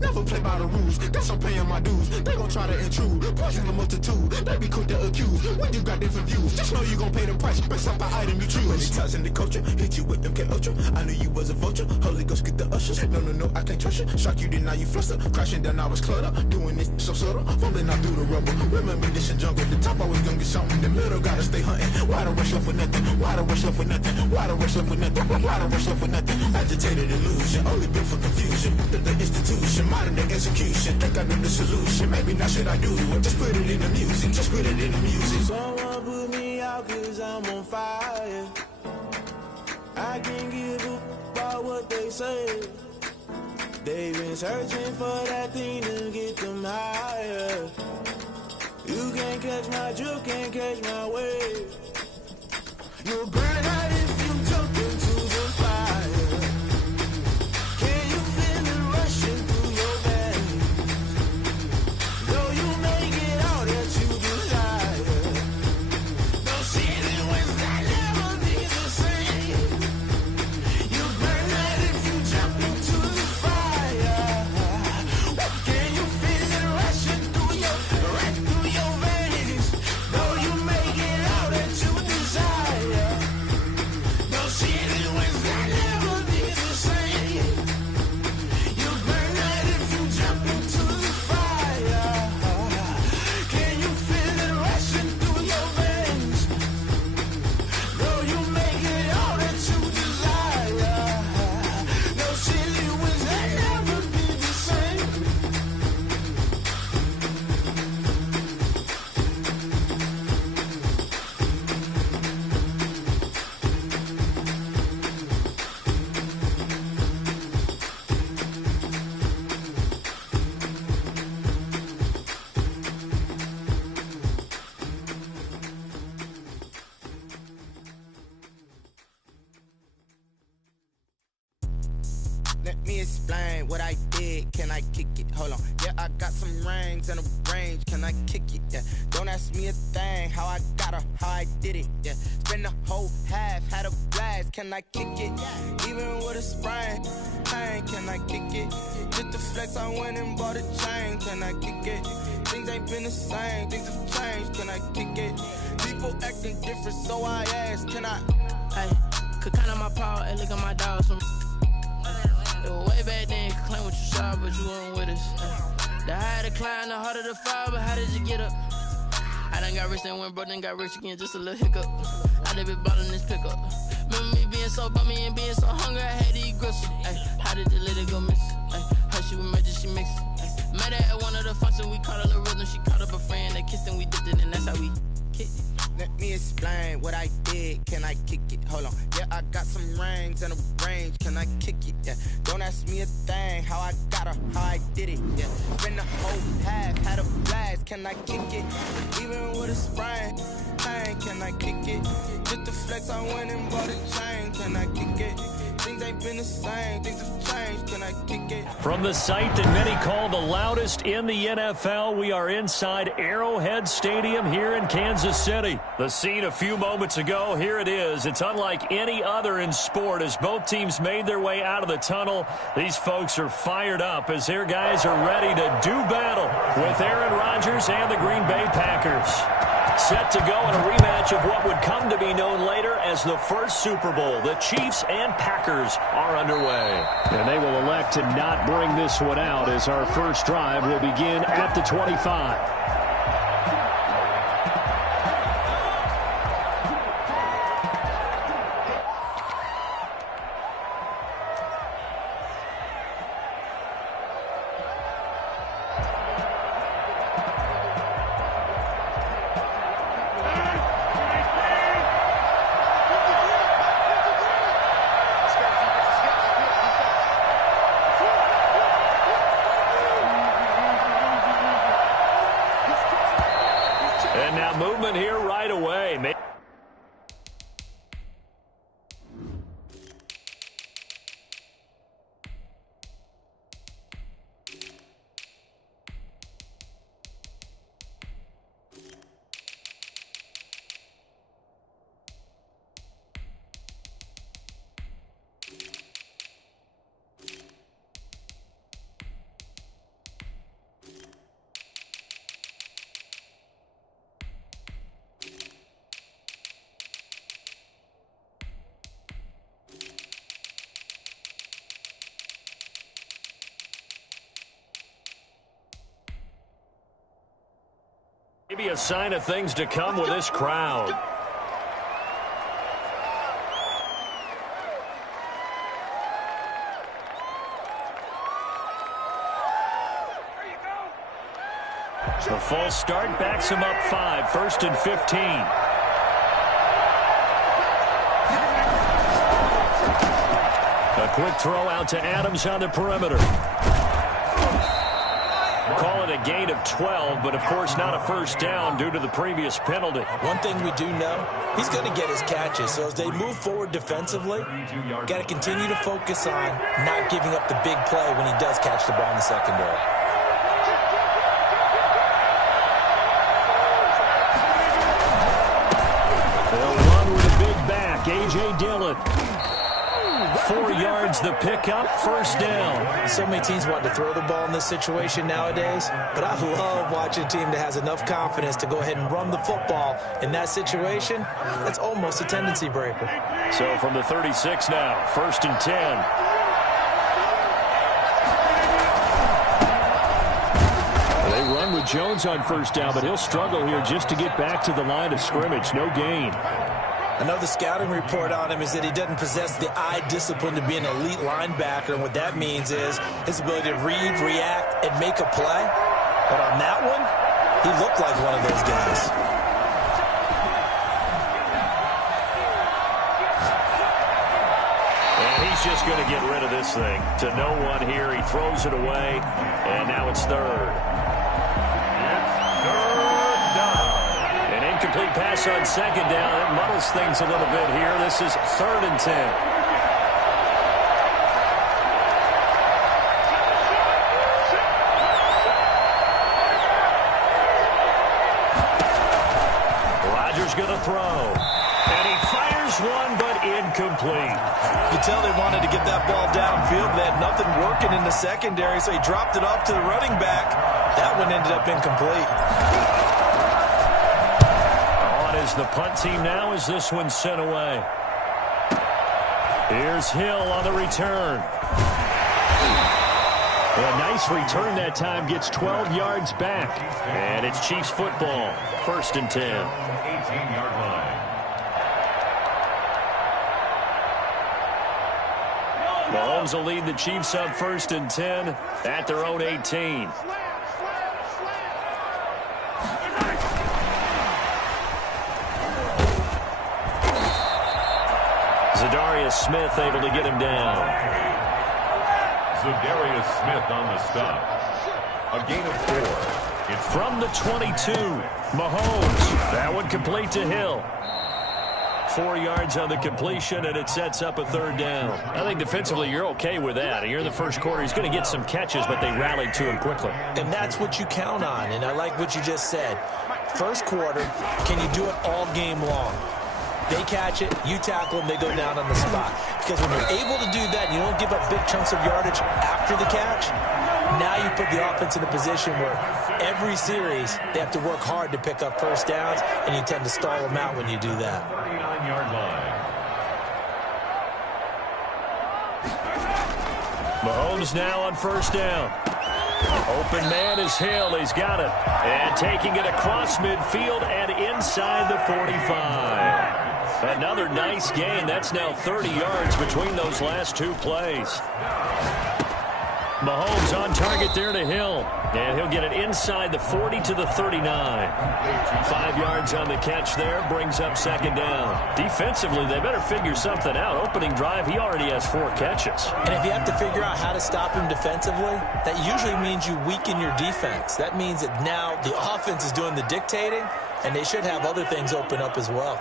Never play by the rules, guess I'm paying my dues. They gon' try to intrude, poison the multitude. They be quick to accuse, when you got different views. Just know you gon' pay the price, based off the item you choose. Many ties in the culture, hit you with them K Ultra. I knew you was a vulture, Holy Ghost get the ushers. No, I can't trust you. Shock you, then now you fluster. Crashing down, I was cluttered. Doing this so subtle, falling out through the rubble. Remember this in jungle, the top I was gonna get something. The middle gotta stay hunting. Why the rush left for nothing? Why the rush left for nothing? Why the rush left for nothing? Why the rush left for nothing? Agitated illusion, only built for confusion. The institution, modern day execution. Think I know the solution. Maybe now should I do it? Just put it in the music. Just put it in the music. Someone put me out cause I'm on fire. I can't give a about what they say. They've been searching for that thing to get them higher. You can't catch my drift, can't catch my wave. You'll burn out if you jump into the fire. Can you feel it rushing through your veins? Though you may get all that you desire, no city was that never be the same. You burn out if you jump into the fire. Can you feel it rushing through your veins? Though you may get all that you desire, no city was that never be the same. You burn out if you jump into the fire. Can you feel it rushing through your veins? Though you may get all that you desire, no city was that never be the same. Let me explain what I did. Can I kick it? Hold on. Yeah, I got some rings and a range. Can I kick it? Yeah. Don't ask me a thing. How I got her, how I did it. Yeah. Spend the whole half, had a blast. Can I kick it? Even with a sprain. Hey, can I kick it? Just the flex, I went and bought a chain. Can I kick it? Things ain't been the same. Things have changed. Can I kick it? People acting different, so I ask. Can I? Hey, could count on my power and look at my dogs. Way back then, you could claim what you saw, but you weren't with us. The higher the climb, the harder the fall, but how did you get up? I done got rich, then went broke, then got rich again, just a little hiccup. I done been ballin' this pickup. Remember me being so bummy and being so hungry, I had to eat gristle. Ay, how did you let it go miss? Ay, how she was magic, she mixed. Met her at one of the functions, we caught a little rhythm, she caught up a friend, they kissed and we dipped it, and that's how we kicked it. Let me explain what I did. Can I kick it? Hold on. Yeah, I got some rings and a range. Can I kick it? Yeah. Don't ask me a thing. How I got her, how I did it. Yeah. Spend the whole half, had a blast. Can I kick it? Even with a sprain. Hey, can I kick it? Just the flex, I went and bought a chain. Can I kick it? Things ain't been the same, things have changed, can I kick it? From the site that many call the loudest in the NFL, we are inside Arrowhead Stadium here in Kansas City. The scene a few moments ago, here it is. It's unlike any other in sport as both teams made their way out of the tunnel. These folks are fired up as their guys are ready to do battle with Aaron Rodgers and the Green Bay Packers. Set to go in a rematch of what would come to be known later as the first Super Bowl. The Chiefs and Packers are underway. And they will elect to not bring this one out as our first drive will begin at the 25. And now movement here right away. Maybe a sign of things to come with this crowd. The false start backs him up 5, 1st and 15. A quick throw out to Adams on the perimeter. Call it a gain of 12, but of course not a first down due to the previous penalty. One thing we do know, he's going to get his catches. So as they move forward defensively, got to continue to focus on not giving up the big play when he does catch the ball in the secondary. They'll run with a big back, A.J. Dillon. 4 yards the pickup, first down. So many teams want to throw the ball in this situation nowadays, but I love watching a team that has enough confidence to go ahead and run the football. In that situation, that's almost a tendency breaker. So from the 36 now, 1st and 10. They run with Jones on first down, but he'll struggle here just to get back to the line of scrimmage. No gain. Another scouting report on him is that he doesn't possess the eye discipline to be an elite linebacker, and what that means is his ability to read, react, and make a play. But on that one, he looked like one of those guys. And he's just going to get rid of this thing. To no one here, he throws it away, and now it's 3rd. Incomplete pass on 2nd down. That muddles things a little bit here. This is 3rd and 10. Rodgers going to throw. And he fires one, but incomplete. You could tell they wanted to get that ball downfield. They had nothing working in the secondary, so he dropped it off to the running back. That one ended up incomplete. Is the punt team now as this one's sent away. Here's Hill on the return. A nice return that time, gets 12 yards back. And it's Chiefs football, 1st and 10. 18-yard line. Mahomes will lead the Chiefs up 1st and 10 at their own 18. Zadarius Smith able to get him down. Zadarius Smith on the stop. A gain of 4. It's from the 22. Mahomes. That one complete to Hill. 4 yards on the completion, and it sets up a third down. I think defensively you're okay with that. Here in the first quarter, he's going to get some catches, but they rallied to him quickly. And that's what you count on, and I like what you just said. First quarter, can you do it all game long? They catch it, you tackle them, they go down on the spot. Because when you're able to do that, you don't give up big chunks of yardage after the catch. Now you put the offense in a position where every series they have to work hard to pick up first downs, and you tend to stall them out when you do that. 39-yard line. Mahomes now on first down. Open man is Hill. He's got it. And taking it across midfield and inside the 45. Another nice gain. That's now 30 yards between those last two plays. Mahomes on target there to Hill. And he'll get it inside the 40 to the 39. 5 yards on the catch there. Brings up second down. Defensively, they better figure something out. Opening drive, he already has 4 catches. And if you have to figure out how to stop him defensively, that usually means you weaken your defense. That means that now the offense is doing the dictating, and they should have other things open up as well.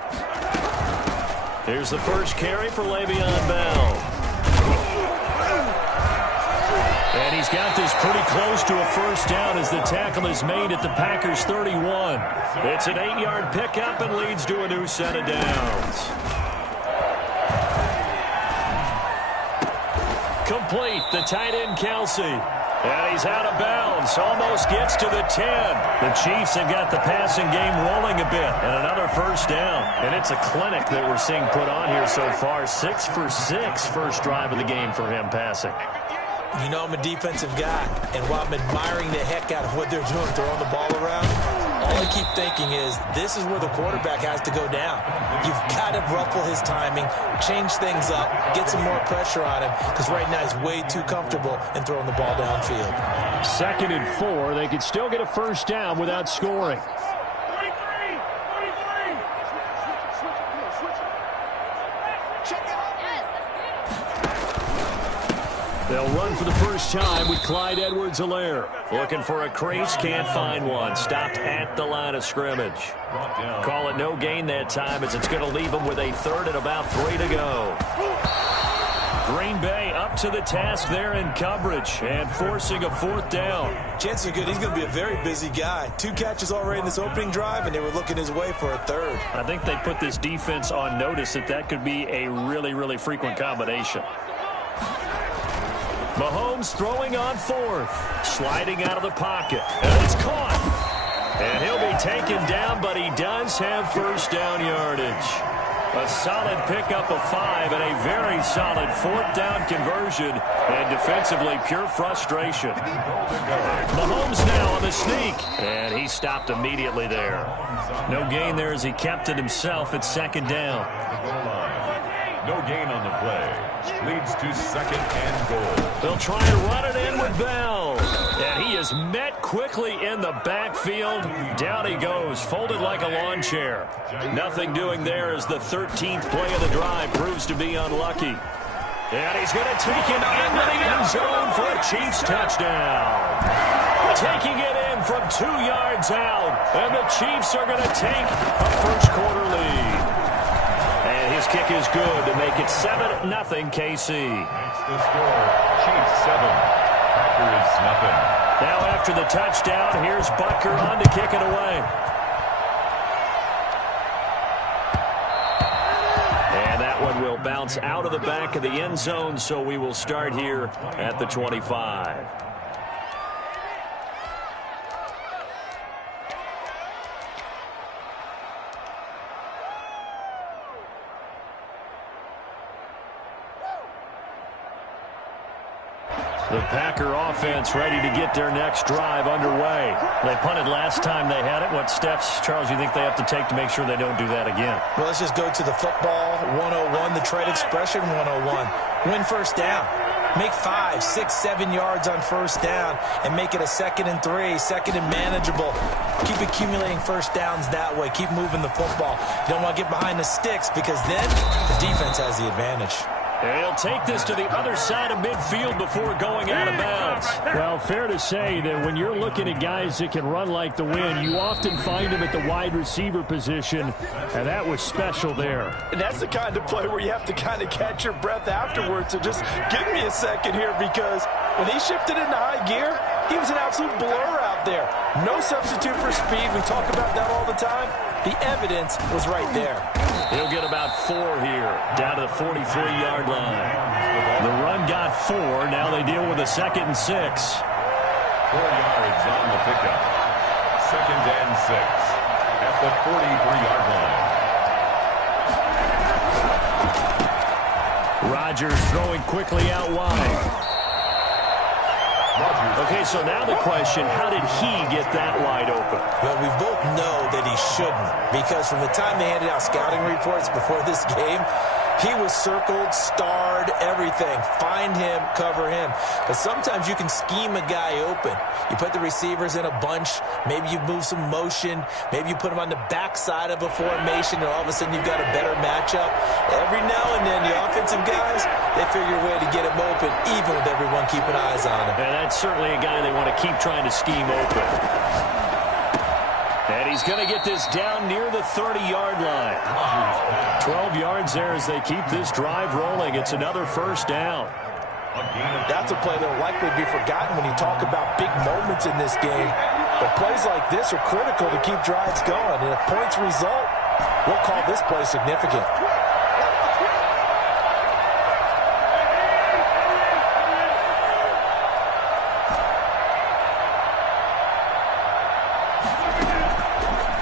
Here's the first carry for Le'Veon Bell. And he's got this pretty close to a first down as the tackle is made at the Packers' 31. It's an 8-yard pickup and leads to a new set of downs. Complete, the tight end Kelsey. And he's out of bounds, almost gets to the 10. The Chiefs have got the passing game rolling a bit, and another first down. And it's a clinic that we're seeing put on here so far. 6 for 6 first drive of the game for him passing. You know I'm a defensive guy, and while I'm admiring the heck out of what they're doing, throwing the ball around, all I keep thinking is this is where the quarterback has to go down. You've got to ruffle his timing, change things up, get some more pressure on him, because right now he's way too comfortable in throwing the ball downfield. 2nd and 4. They could still get a first down without scoring. They'll run for the first time with Clyde Edwards-Helaire. Looking for a crease, can't find one. Stopped at the line of scrimmage. Call it no gain that time as it's going to leave them with a 3rd and about 3 to go. Green Bay up to the task there in coverage and forcing a 4th down. Chances are good he's going to be a very busy guy. 2 catches already in this opening drive, and they were looking his way for a 3rd. I think they put this defense on notice that could be a really, really frequent combination. Mahomes throwing on 4th. Sliding out of the pocket. And it's caught. And he'll be taken down, but he does have first down yardage. A solid pickup of 5 and a very solid 4th down conversion. And defensively, pure frustration. Mahomes now on the sneak. And he stopped immediately there. No gain there as he kept it himself at 2nd down. No gain on the play. Leads to 2nd and goal. They'll try and run it in with Bell. And he is met quickly in the backfield. Down he goes, folded like a lawn chair. Nothing doing there as the 13th play of the drive proves to be unlucky. And he's going to take it into the end zone for a Chiefs touchdown. Taking it in from 2 yards out. And the Chiefs are going to take a first quarter lead. And his kick is good to make it 7-0 KC. That's the score. Chiefs 7. Packers nothing. Now after the touchdown, here's Butker on to kick it away. And that one will bounce out of the back of the end zone, so we will start here at the 25. The Packer offense ready to get their next drive underway. They punted last time they had it. What steps, Charles, you think they have to take to make sure they don't do that again? Well, let's just go to the football 101, the trade expression 101. Win first down. Make 5, 6, 7 yards on first down and make it a 2nd and 3, 2nd and manageable. Keep accumulating first downs that way. Keep moving the football. You don't want to get behind the sticks because then the defense has the advantage. And he'll take this to the other side of midfield before going out of bounds. Well, fair to say that when you're looking at guys that can run like the wind, you often find them at the wide receiver position, and that was special there. And that's the kind of play where you have to kind of catch your breath afterwards. So just give me a second here, because when he shifted into high gear, he was an absolute blur out there. No substitute for speed. We talk about that all the time. The evidence was right there. He'll get about 4 here, down to the 43-yard line. The run got 4. Now they deal with a 2nd and 6. 4 yards on the pickup. 2nd and 6 at the 43-yard line. Rodgers throwing quickly out wide. Okay, so now the question, how did he get that wide open? Well, we both know that he shouldn't, because from the time they handed out scouting reports before this game, he was circled, starred, everything. Find him, cover him. But sometimes you can scheme a guy open. You put the receivers in a bunch. Maybe you move some motion. Maybe you put them on the backside of a formation, and all of a sudden you've got a better matchup. Every now and then, the offensive guys, they figure a way to get him open, even with everyone keeping eyes on him. And that's certainly a guy they want to keep trying to scheme open. And he's going to get this down near the 30-yard line. 12 yards there as they keep this drive rolling. It's another first down. That's a play that will likely be forgotten when you talk about big moments in this game. But plays like this are critical to keep drives going. And if points result, we'll call this play significant.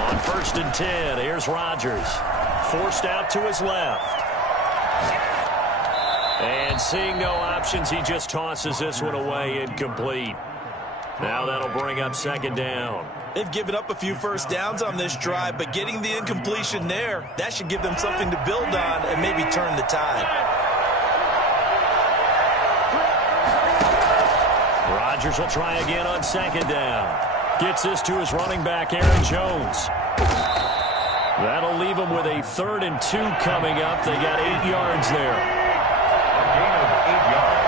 On 1st and 10, here's Rodgers. Forced out to his left. And seeing no options, he just tosses this one away incomplete. Now that'll bring up 2nd down. They've given up a few first downs on this drive, but getting the incompletion there, that should give them something to build on and maybe turn the tide. Rodgers will try again on 2nd down. Gets this to his running back, Aaron Jones. That'll leave them with a 3rd and 2 coming up. They got 8 yards there. A gain of 8 yards.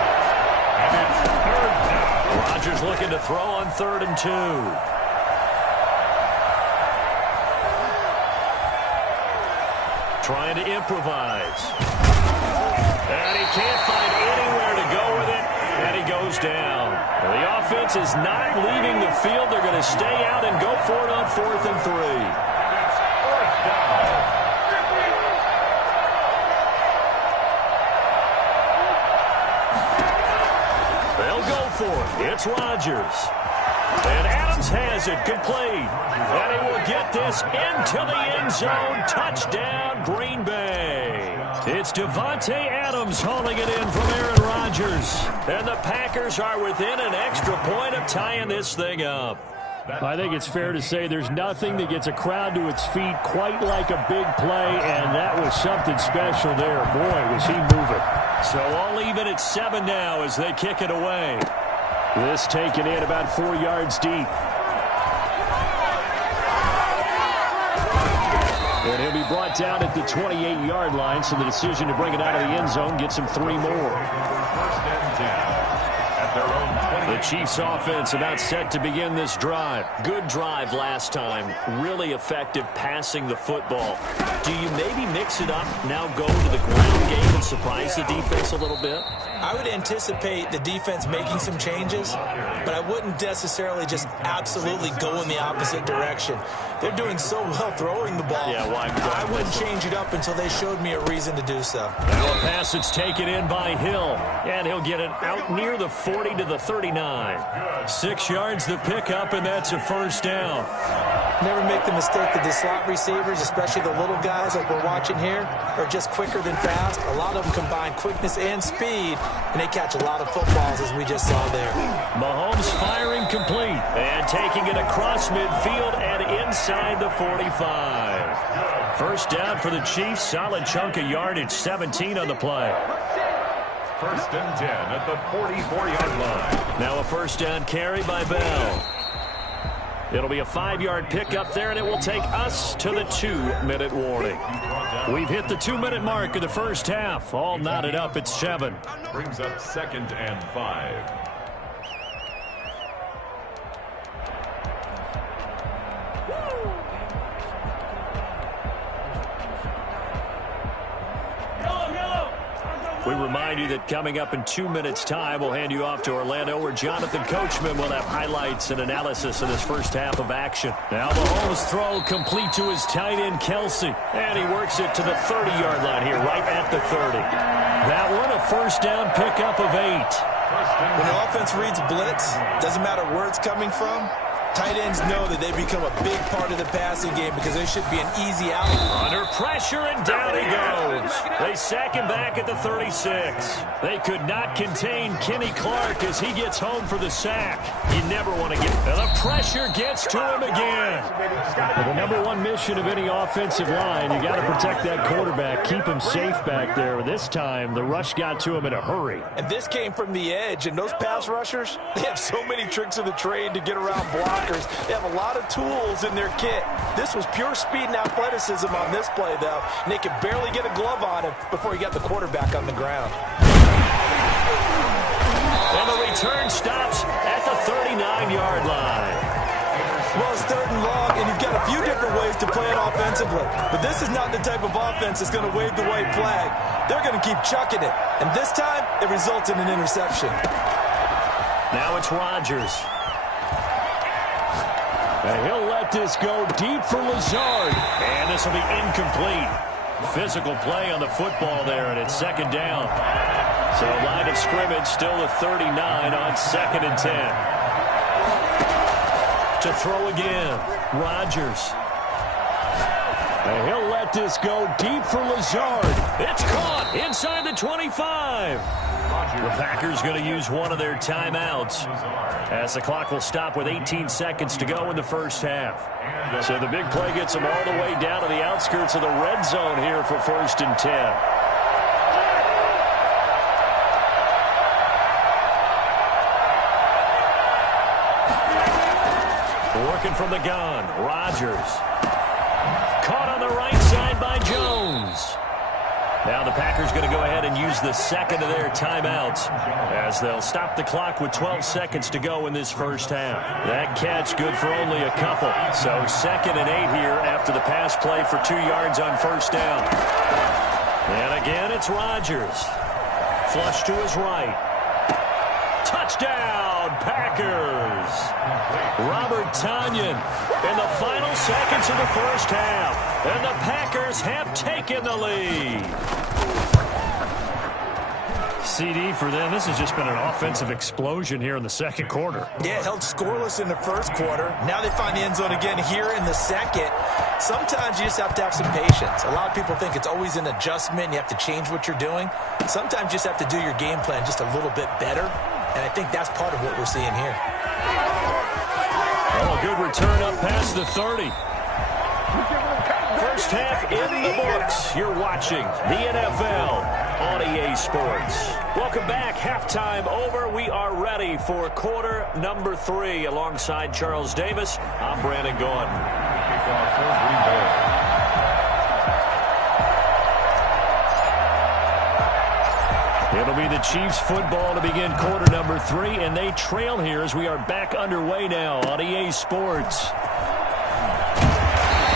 And it's 3rd down. Rodgers looking to throw on 3rd and 2. Trying to improvise. And he can't find anywhere to go with it. And he goes down. The offense is not leaving the field. They're going to stay out and go for it on 4th and 3. They'll go for it. It's Rodgers. And Adams has it complete. And he will get this into the end zone. Touchdown, Green Bay. It's Devontae Adams hauling it in from Aaron Rodgers. And the Packers are within an extra point of tying this thing up. I think it's fair to say there's nothing that gets a crowd to its feet quite like a big play, and that was something special there. Boy, was he moving. So all even at 7 now as they kick it away. This taken in about 4 yards deep. And he'll be brought down at the 28-yard line, so the decision to bring it out of the end zone gets him 3 more. 1st and 10 at their own 20. The Chiefs offense about set to begin this drive. Good drive last time. Really effective passing the football. Do you maybe mix it up, now go to the ground game and surprise the defense a little bit? I would anticipate the defense making some changes, but I wouldn't necessarily just absolutely go in the opposite direction. They're doing so well throwing the ball. Yeah, why? I wouldn't change it up until they showed me a reason to do so. Now a pass that's taken in by Hill, and he'll get it out near the 40 to the 39. 6 yards the pickup, and that's a 1st down. Never make the mistake that the slot receivers, especially the little guys like we're watching here, are just quicker than fast. A lot of them combine quickness and speed, and they catch a lot of footballs, as we just saw there. Mahomes firing complete and taking it across midfield and inside the 45. 1st down for the Chiefs. Solid chunk of yardage, 17 on the play. 1st and 10 at the 44-yard line. Now a 1st down carry by Bell. It'll be a 5-yard pickup there, and it will take us to the 2-minute warning. We've hit the 2-minute mark of the first half. All knotted up at 7. Brings up 2nd and 5. We remind you that coming up in 2 minutes' time, we'll hand you off to Orlando, where Jonathan Coachman will have highlights and analysis of this first half of action. Now Mahomes' throw complete to his tight end, Kelsey. And he works it to the 30-yard line here, right at the 30. That one, a first down pickup of 8. When the offense reads blitz, doesn't matter where it's coming from, tight ends know that they become a big part of the passing game because they should be an easy out. Under pressure, and down he goes. They sack him back at the 36. They could not contain Kenny Clark as he gets home for the sack. You never want to get... And the pressure gets to him again. Well, the number one mission of any offensive line, you got to protect that quarterback, keep him safe back there. This time, the rush got to him in a hurry. And this came from the edge, and those pass rushers, they have so many tricks of the trade to get around blockers. They have a lot of tools in their kit. This was pure speed and athleticism on this play, though, and they could barely get a glove on him before he got the quarterback on the ground. And the return stops at the 39-yard line. Well, it's 3rd and long, and you've got a few different ways to play it offensively. But this is not the type of offense that's going to wave the white flag. They're going to keep chucking it. And this time, it results in an interception. Now it's Rodgers. And he'll let this go deep for Lazard. And this will be incomplete. Physical play on the football there, and it's 2nd down. So line of scrimmage still the 39 on 2nd and 10. To throw again, Rodgers. And he'll let this go deep for Lazard. It's caught inside the 25. The Packers going to use one of their timeouts as the clock will stop with 18 seconds to go in the first half. So the big play gets them all the way down to the outskirts of the red zone here for 1st and 10. Working from the gun, Rodgers. Caught on the right side by Jones. Now the Packers going to go ahead and use the second of their timeouts as they'll stop the clock with 12 seconds to go in this first half. That catch good for only a couple. So 2nd and 8 here after the pass play for 2 yards on 1st down. And again, it's Rodgers. Flush to his right. Touchdown, Packers. Robert Tonyan in the final seconds of the first half. And the Packers have taken the lead. CD for them. This has just been an offensive explosion here in the 2nd quarter. Yeah, held scoreless in the 1st quarter. Now they find the end zone again here in the 2nd. Sometimes you just have to have some patience. A lot of people think it's always an adjustment. You have to change what you're doing. Sometimes you just have to do your game plan just a little bit better. And I think that's part of what we're seeing here. Oh, good return up past the 30. First half in the books. You're watching the NFL on EA Sports. Welcome back. Halftime over. We are ready for quarter number 3. Alongside Charles Davis, I'm Brandon Gordon. Kickoff for Green Bay. It'll be the Chiefs football to begin quarter number 3, and they trail here as we are back underway now on EA Sports.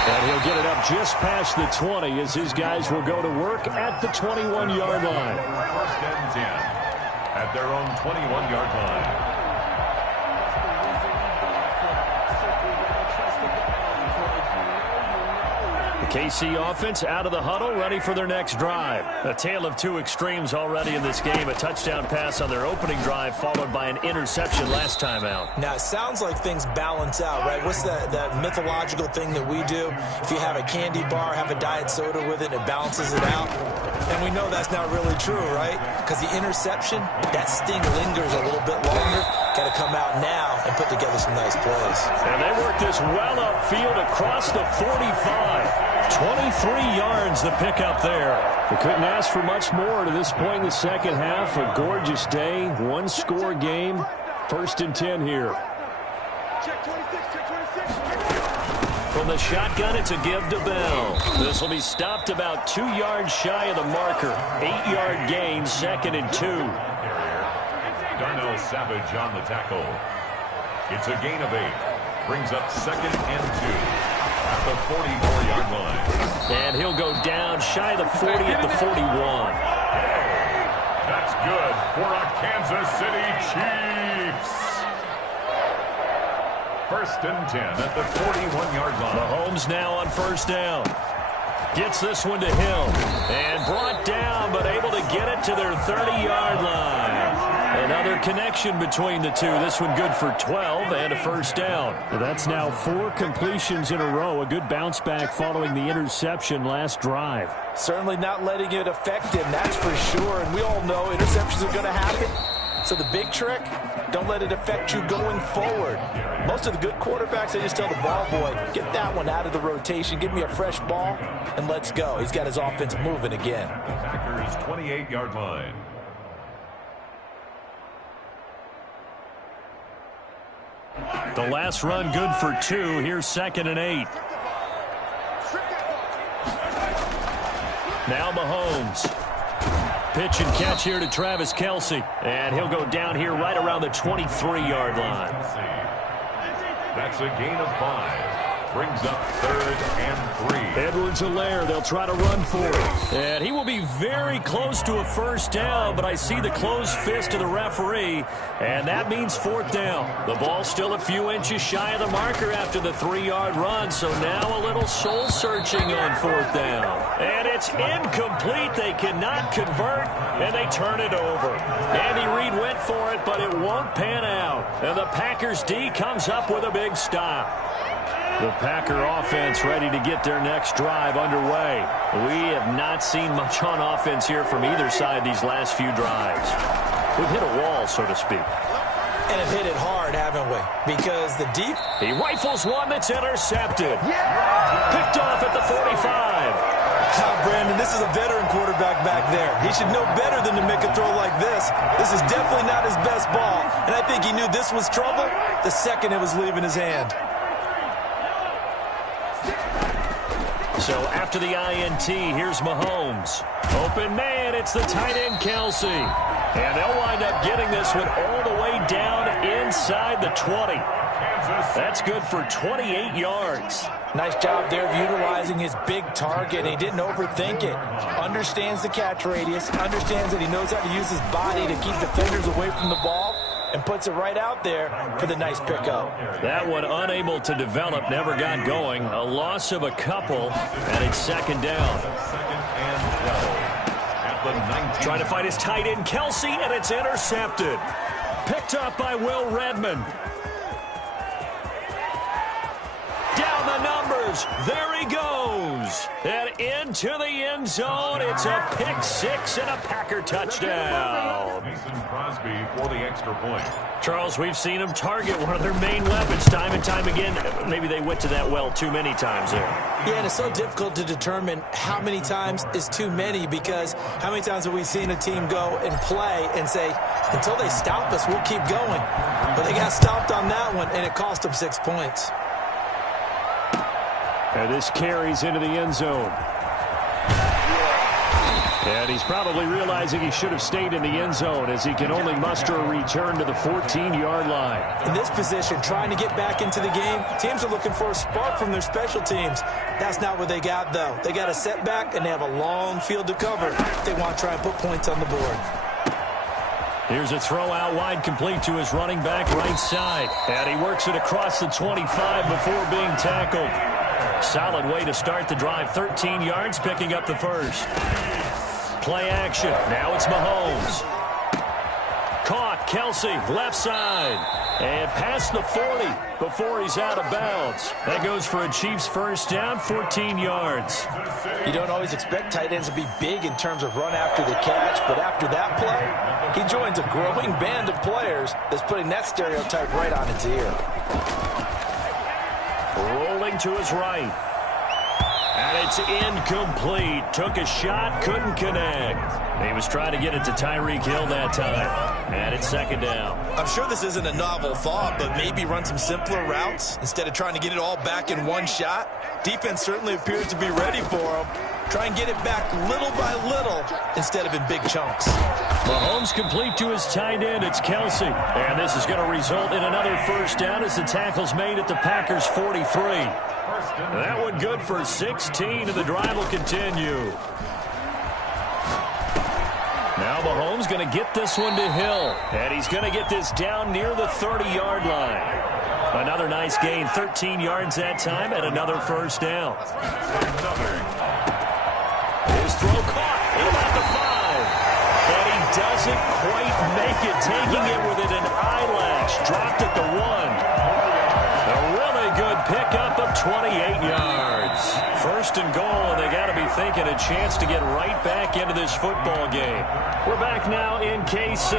And he'll get it up just past the 20 as his guys will go to work at the 21-yard line. 1st and 10 at their own 21-yard line. KC offense out of the huddle, ready for their next drive. A tale of two extremes already in this game. A touchdown pass on their opening drive, followed by an interception last time out. Now, it sounds like things balance out, right? What's that mythological thing that we do? If you have a candy bar, have a diet soda with it, it balances it out. And we know that's not really true, right? Because the interception, that sting lingers a little bit longer. Got to come out now and put together some nice plays. And they work this well upfield across the 45. 23 yards the pickup there. We couldn't ask for much more to this point in the second half. A gorgeous day, one-score game. 1st and 10 here. From the shotgun, it's a give to Bell. This will be stopped about 2 yards shy of the marker. 8-yard gain, 2nd and 2. Darnell Savage on the tackle. It's a gain of 8. Brings up 2nd and 2 at the 44-yard line. And he'll go down shy of the 40 at the 41. That's good for a Kansas City Chiefs. 1st and 10 at the 41-yard line. Mahomes now on 1st down. Gets this one to Hill. And brought down, but able to get it to their 30-yard line. Another connection between the two. This one good for 12 and a 1st down. That's now 4 completions in a row. A good bounce back following the interception last drive. Certainly not letting it affect him, that's for sure. And we all know interceptions are going to happen. So the big trick, don't let it affect you going forward. Most of the good quarterbacks, they just tell the ball boy, get that one out of the rotation, give me a fresh ball, and let's go. He's got his offense moving again. Packers 28-yard line. The last run good for 2. Here's 2nd and 8. Now Mahomes. Pitch and catch here to Travis Kelce. And he'll go down here right around the 23-yard line. That's a gain of 5. Brings up 3rd and 3. Edwards-Helaire, they'll try to run for it. And he will be very close to a 1st down, but I see the closed fist of the referee, and that means 4th down. The ball's still a few inches shy of the marker after the 3-yard run, so now a little soul-searching on 4th down. And it's incomplete. They cannot convert, and they turn it over. Andy Reid went for it, but it won't pan out. And the Packers D comes up with a big stop. The Packer offense ready to get their next drive underway. We have not seen much on offense here from either side these last few drives. We've hit a wall, so to speak. And have hit it hard, haven't we? Because the deep... He rifles one that's intercepted. Picked off at the 45. Brandon, this is a veteran quarterback back there. He should know better than to make a throw like this. This is definitely not his best ball. And I think he knew this was trouble the second it was leaving his hand. So after the INT, here's Mahomes. Open man, it's the tight end Kelce. And they'll wind up getting this one all the way down inside the 20. That's good for 28 yards. Nice job there of utilizing his big target. He didn't overthink it. Understands the catch radius. Understands that he knows how to use his body to keep defenders away from the ball. And puts it right out there for the nice pickup. That one unable to develop, never got going. A loss of a couple, and it's 2nd down. 2nd and 12 at the 19. Trying to find his tight end, Kelce, and it's intercepted. Picked up by Will Redmond. Down the numbers. There he goes. And into the end zone. It's a pick 6 and a Packer touchdown. Mason Crosby for the extra point. Charles, we've seen them target one of their main weapons time and time again. Maybe they went to that well too many times there. Yeah, and it's so difficult to determine how many times is too many, because how many times have we seen a team go and play and say, until they stop us, we'll keep going. But they got stopped on that one, and it cost them 6 points. And this carries into the end zone. And he's probably realizing he should have stayed in the end zone, as he can only muster a return to the 14-yard line. In this position, trying to get back into the game, teams are looking for a spark from their special teams. That's not what they got, though. They got a setback, and they have a long field to cover if they want to try and put points on the board. Here's a throw out wide, complete to his running back right side. And he works it across the 25 before being tackled. Solid way to start the drive. 13 yards, picking up the first. Play action. Now it's Mahomes. Caught. Kelce, left side. And past the 40 before he's out of bounds. That goes for a Chiefs first down, 14 yards. You don't always expect tight ends to be big in terms of run after the catch, but after that play, he joins a growing band of players that's putting that stereotype right on its ear. Rolling to his right. And it's incomplete. Took a shot, couldn't connect. He was trying to get it to Tyreek Hill that time. And it's second down. I'm sure this isn't a novel thought, but maybe run some simpler routes instead of trying to get it all back in one shot. Defense certainly appears to be ready for him. Try and get it back little by little instead of in big chunks. Mahomes complete to his tight end. It's Kelsey. And this is going to result in another first down as the tackle's made at the Packers' 43. That one good for 16, and the drive will continue. Now Mahomes going to get this one to Hill. And he's going to get this down near the 30-yard line. Another nice gain, 13 yards that time, and another first down. His throw caught at about the 5. And he doesn't quite make it, taking it within an eyelash. Dropped at the 1. A really good pickup of 28 yards. First and goal, and they got to be thinking a chance to get right back into this football game. We're back now in KC.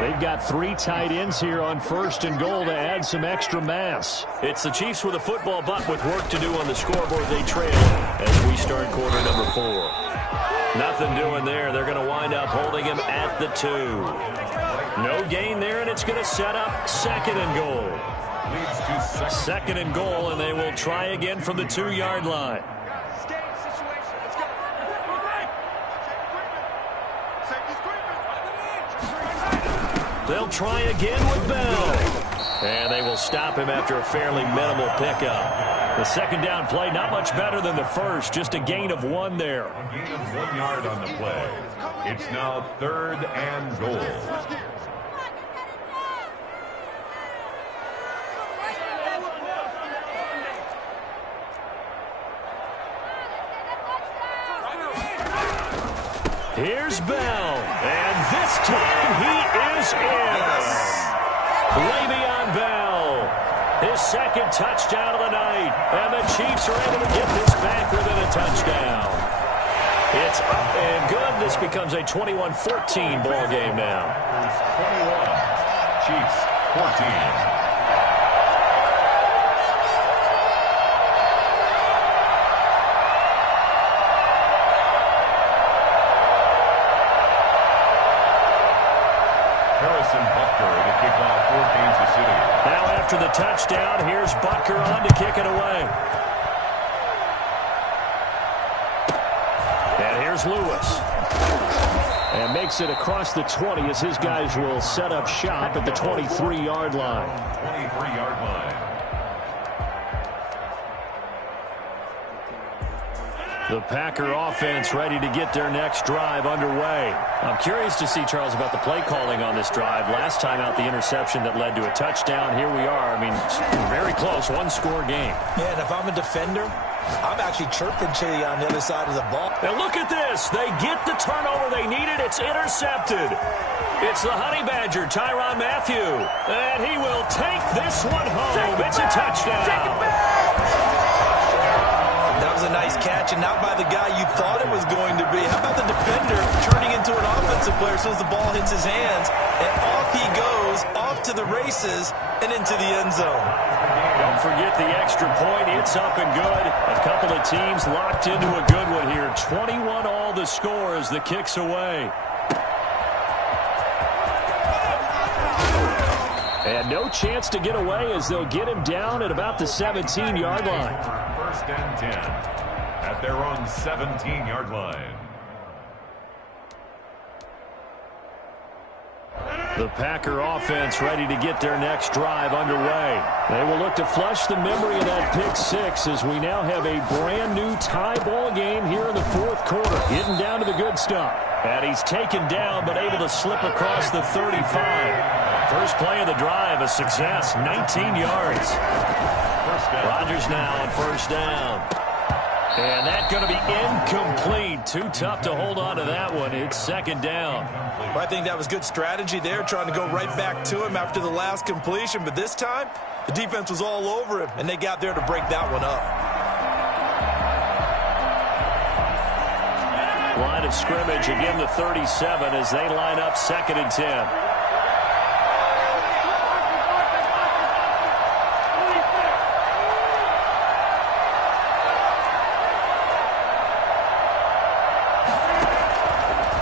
They've got 3 tight ends here on first and goal to add some extra mass. It's the Chiefs with a football, but with work to do on the scoreboard. They trail as we start quarter number 4. Nothing doing there. They're going to wind up holding him at the 2. No gain there, and it's going to set up second and goal. Second and goal, and they will try again from the 2-yard line. They'll try again with Bell. And they will stop him after a fairly minimal pickup. The second down play, not much better than the first, just a gain of 1 there. A gain of 1 yard on the play. It's now third and goal. Here's Bell, and this time he is in. Le'Veon Bell, his second touchdown of the night, and the Chiefs are able to get this back within a touchdown. It's up and good. This becomes a 21-14 ball game now. 21, Chiefs 14. Now after the touchdown, here's Butker on to kick it away. And here's Lewis. And makes it across the 20 as his guys will set up shop at the 23-yard line. 23-yard line. The Packer offense ready to get their next drive underway. I'm curious to see, Charles, about the play calling on this drive. Last time out, the interception that led to a touchdown. Here we are. I mean, very close, one-score game. Yeah, and if I'm a defender, I'm actually chirping Chili on the other side of the ball. And look at this. They get the turnover they needed. It's intercepted. It's the Honey Badger, Tyrann Mathieu. And he will take this one home. It's a touchdown. Take it back. That was a nice catch, and not by the guy you thought it was going to be. How about the defender turning into an offensive player as soon as the ball hits his hands, and off he goes, off to the races, and into the end zone. Don't forget the extra point. It's up and good. A couple of teams locked into a good one here. 21 all the score as the kick's away. And no chance to get away as they'll get him down at about the 17-yard line. First and 10 at their own 17-yard line. The Packer offense ready to get their next drive underway. They will look to flush the memory of that pick 6 as we now have a brand new tie ball game here in the fourth quarter. Getting down to the good stuff. And he's taken down but able to slip across the 35. First play of the drive, a success, 19 yards. Rodgers now on first down. And that's going to be incomplete. Too tough to hold on to that one. It's second down. Well, I think that was good strategy there, trying to go right back to him after the last completion. But this time, the defense was all over him, and they got there to break that one up. Line of scrimmage, again the 37 as they line up second and 10.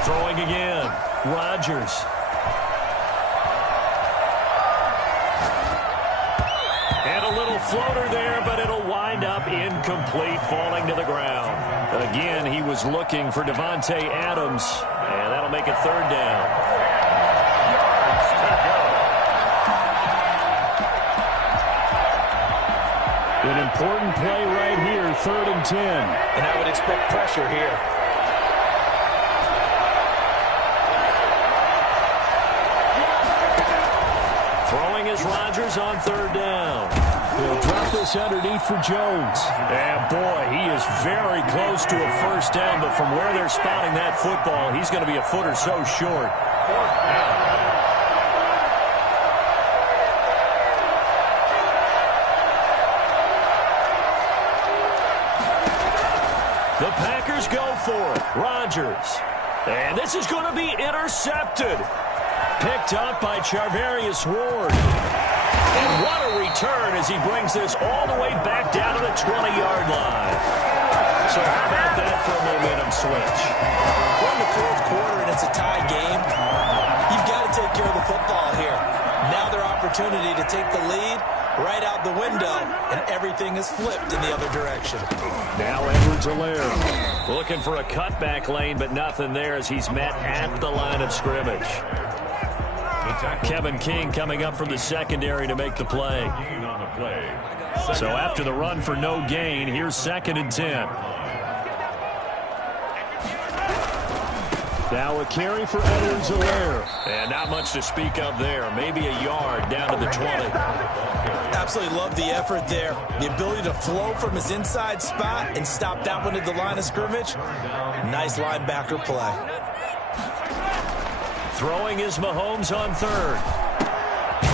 Throwing again. Rodgers. And a little floater there, but it'll wind up incomplete, falling to the ground. Again, he was looking for Devontae Adams, and that'll make it third down. An important play right here, 3rd and 10. And I would expect pressure here. Throwing is Rodgers on 3rd down. He'll drop this underneath for Jones. And boy, he is very close to a first down, but from where they're spotting that football, he's going to be a foot or so short. The Packers go for it. Rodgers. And this is going to be intercepted. Picked up by Charvarius Ward. And what a return as he brings this all the way back down to the 20-yard line. So how about that for a momentum switch? We're in the 4th quarter and it's a tie game. You've got to take care of the football here. Now their opportunity to take the lead right out the window, and everything is flipped in the other direction. Now Edwards-Helaire looking for a cutback lane, but nothing there as he's met at the line of scrimmage. Kevin King coming up from the secondary to make the play. So after the run for no gain, here's 2nd and 10. Now a carry for Edwards-Helaire. And not much to speak of there. Maybe a yard down to the 20. Absolutely love the effort there. The ability to flow from his inside spot and stop that one at the line of scrimmage. Nice linebacker play. Throwing is Mahomes on 3rd.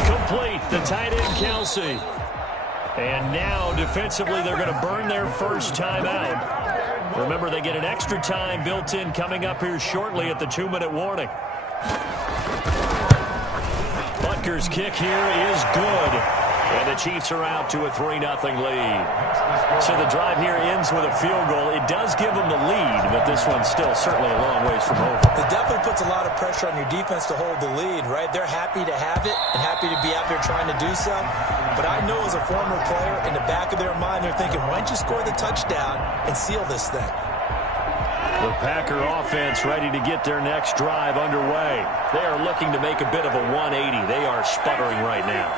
Complete. The tight end, Kelsey. And now defensively they're going to burn their first time out. Remember, they get an extra time built in coming up here shortly at the 2-minute warning. Butker's kick here is good. And the Chiefs are out to a 3-0 lead. So the drive here ends with a field goal. It does give them the lead, but this one's still certainly a long ways from over. It definitely puts a lot of pressure on your defense to hold the lead, right? They're happy to have it and happy to be out there trying to do so. But I know as a former player, in the back of their mind, they're thinking, why don't you score the touchdown and seal this thing? The Packer offense ready to get their next drive underway. They are looking to make a bit of a 180. They are sputtering right now.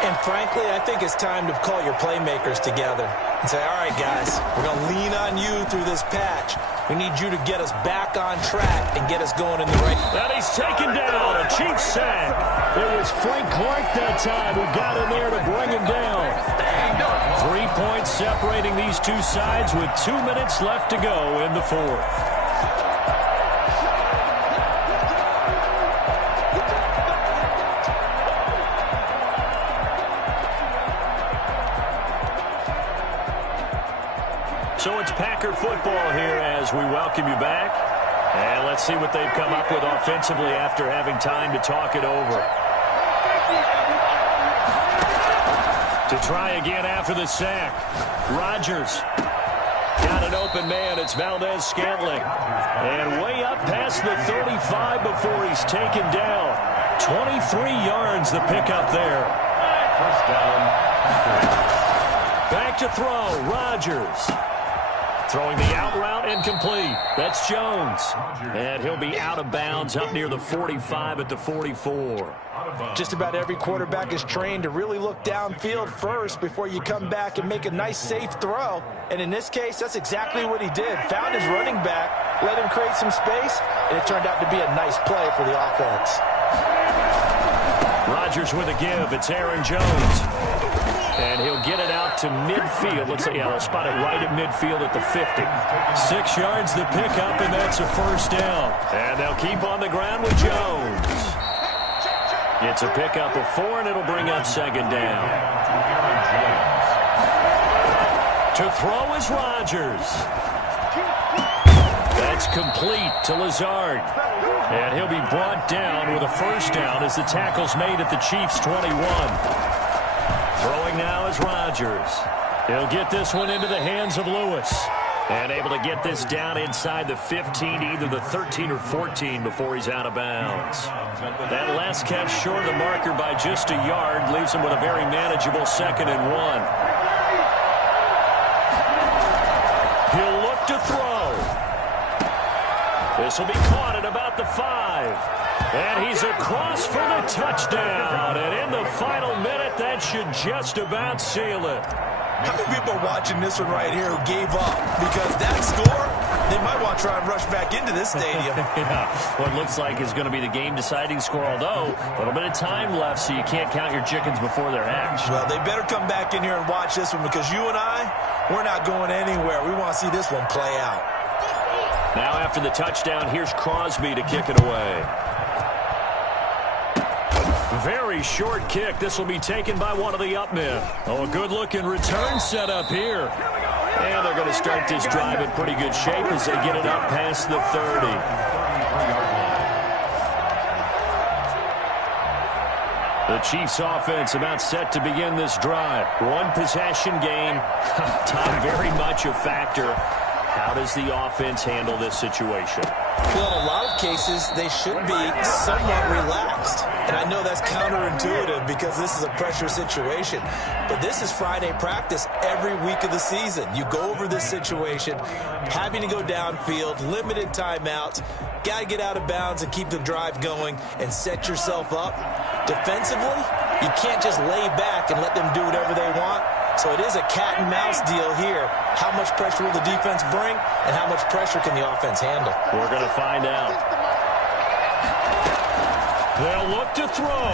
And frankly, I think it's time to call your playmakers together and say, all right, guys, we're going to lean on you through this patch. We need you to get us back on track and get us going in the right. And he's taken down. A Chiefs sack. It was Frank Clark that time who got in there to bring him down. 3 points separating these two sides with 2 minutes left to go in the 4th. So it's Packer football here as we welcome you back. And let's see what they've come up with offensively after having time to talk it over. To try again after the sack. Rodgers got an open man. It's Valdez-Scantling. And way up past the 35 before he's taken down. 23 yards the pickup there. First down. Back to throw. Rodgers. Throwing the out route incomplete. That's Jones. And he'll be out of bounds up near the 45 at the 44. Just about every quarterback is trained to really look downfield first before you come back and make a nice, safe throw. And in this case, that's exactly what he did. Found his running back, let him create some space, and it turned out to be a nice play for the offense. Rodgers with a give. It's Aaron Jones. And he'll get it out to midfield. Looks like, yeah, they'll spot it right at midfield at the 50. 6 yards the pickup, and that's a first down. And they'll keep on the ground with Jones. It's a pickup of 4, and it'll bring up 2nd down. To throw is Rodgers. That's complete to Lazard. And he'll be brought down with a first down as the tackle's made at the Chiefs' 21. Throwing now is Rodgers. He'll get this one into the hands of Lewis. And able to get this down inside the 15, either the 13 or 14 before he's out of bounds. That last catch short of the marker by just a yard leaves him with a very manageable 2nd and 1. He'll look to throw. This will be caught at about the 5. And he's across for the touchdown. And in the final minute, that should just about seal it. How many people are watching this one right here who gave up? Because that score, they might want to try and rush back into this stadium. Yeah, what looks like is going to be the game-deciding score, although a little bit of time left, so you can't count your chickens before they're hatched. Well, they better come back in here and watch this one, because you and I, we're not going anywhere. We want to see this one play out. Now after the touchdown, here's Crosby to kick it away. Very short kick. This will be taken by one of the up men. Oh, a good-looking return set up here. And they're going to start this drive in pretty good shape as they get it up past the 30. The Chiefs offense about set to begin this drive. One possession game. Time very much a factor. How does the offense handle this situation? Well, in a lot of cases, they should be somewhat relaxed. And I know that's counterintuitive because this is a pressure situation. But this is Friday practice every week of the season. You go over this situation, having to go downfield, limited timeouts, got to get out of bounds and keep the drive going and set yourself up. Defensively, you can't just lay back and let them do whatever they want. So it is a cat-and-mouse deal here. How much pressure will the defense bring, and how much pressure can the offense handle? We're going to find out. They'll look to throw.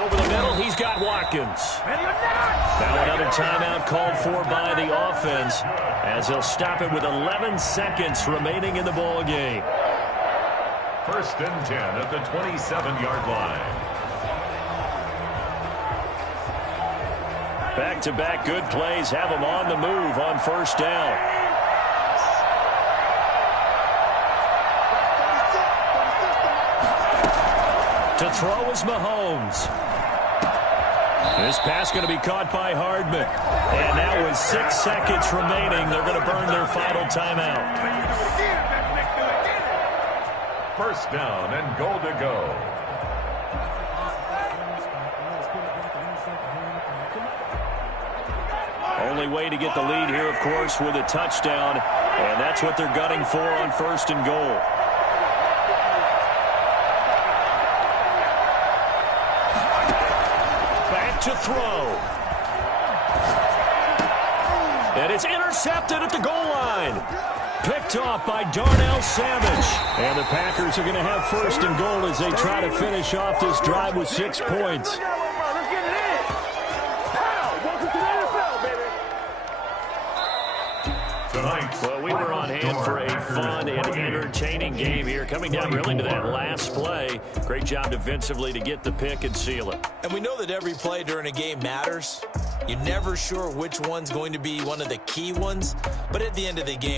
Over the middle, he's got Watkins. Now another timeout called for by the offense, as he'll stop it with 11 seconds remaining in the ball game. 1st and 10 at the 27-yard line. Back-to-back good plays have them on the move on 1st down. To throw is Mahomes. This pass going to be caught by Hardman. And now with 6 seconds remaining, they're going to burn their final timeout. 1st down and goal to go. Only way to get the lead here, of course, with a touchdown. And that's what they're gunning for on 1st and goal. Back to throw. And it's intercepted at the goal line. Picked off by Darnell Savage. And the Packers are going to have 1st and goal as they try to finish off this drive with 6 points. Well, we were on hand for a fun and entertaining game here, coming down really to that last play. Great job defensively to get the pick and seal it. And we know that every play during a game matters. You're never sure which one's going to be one of the key ones. But at the end of the game,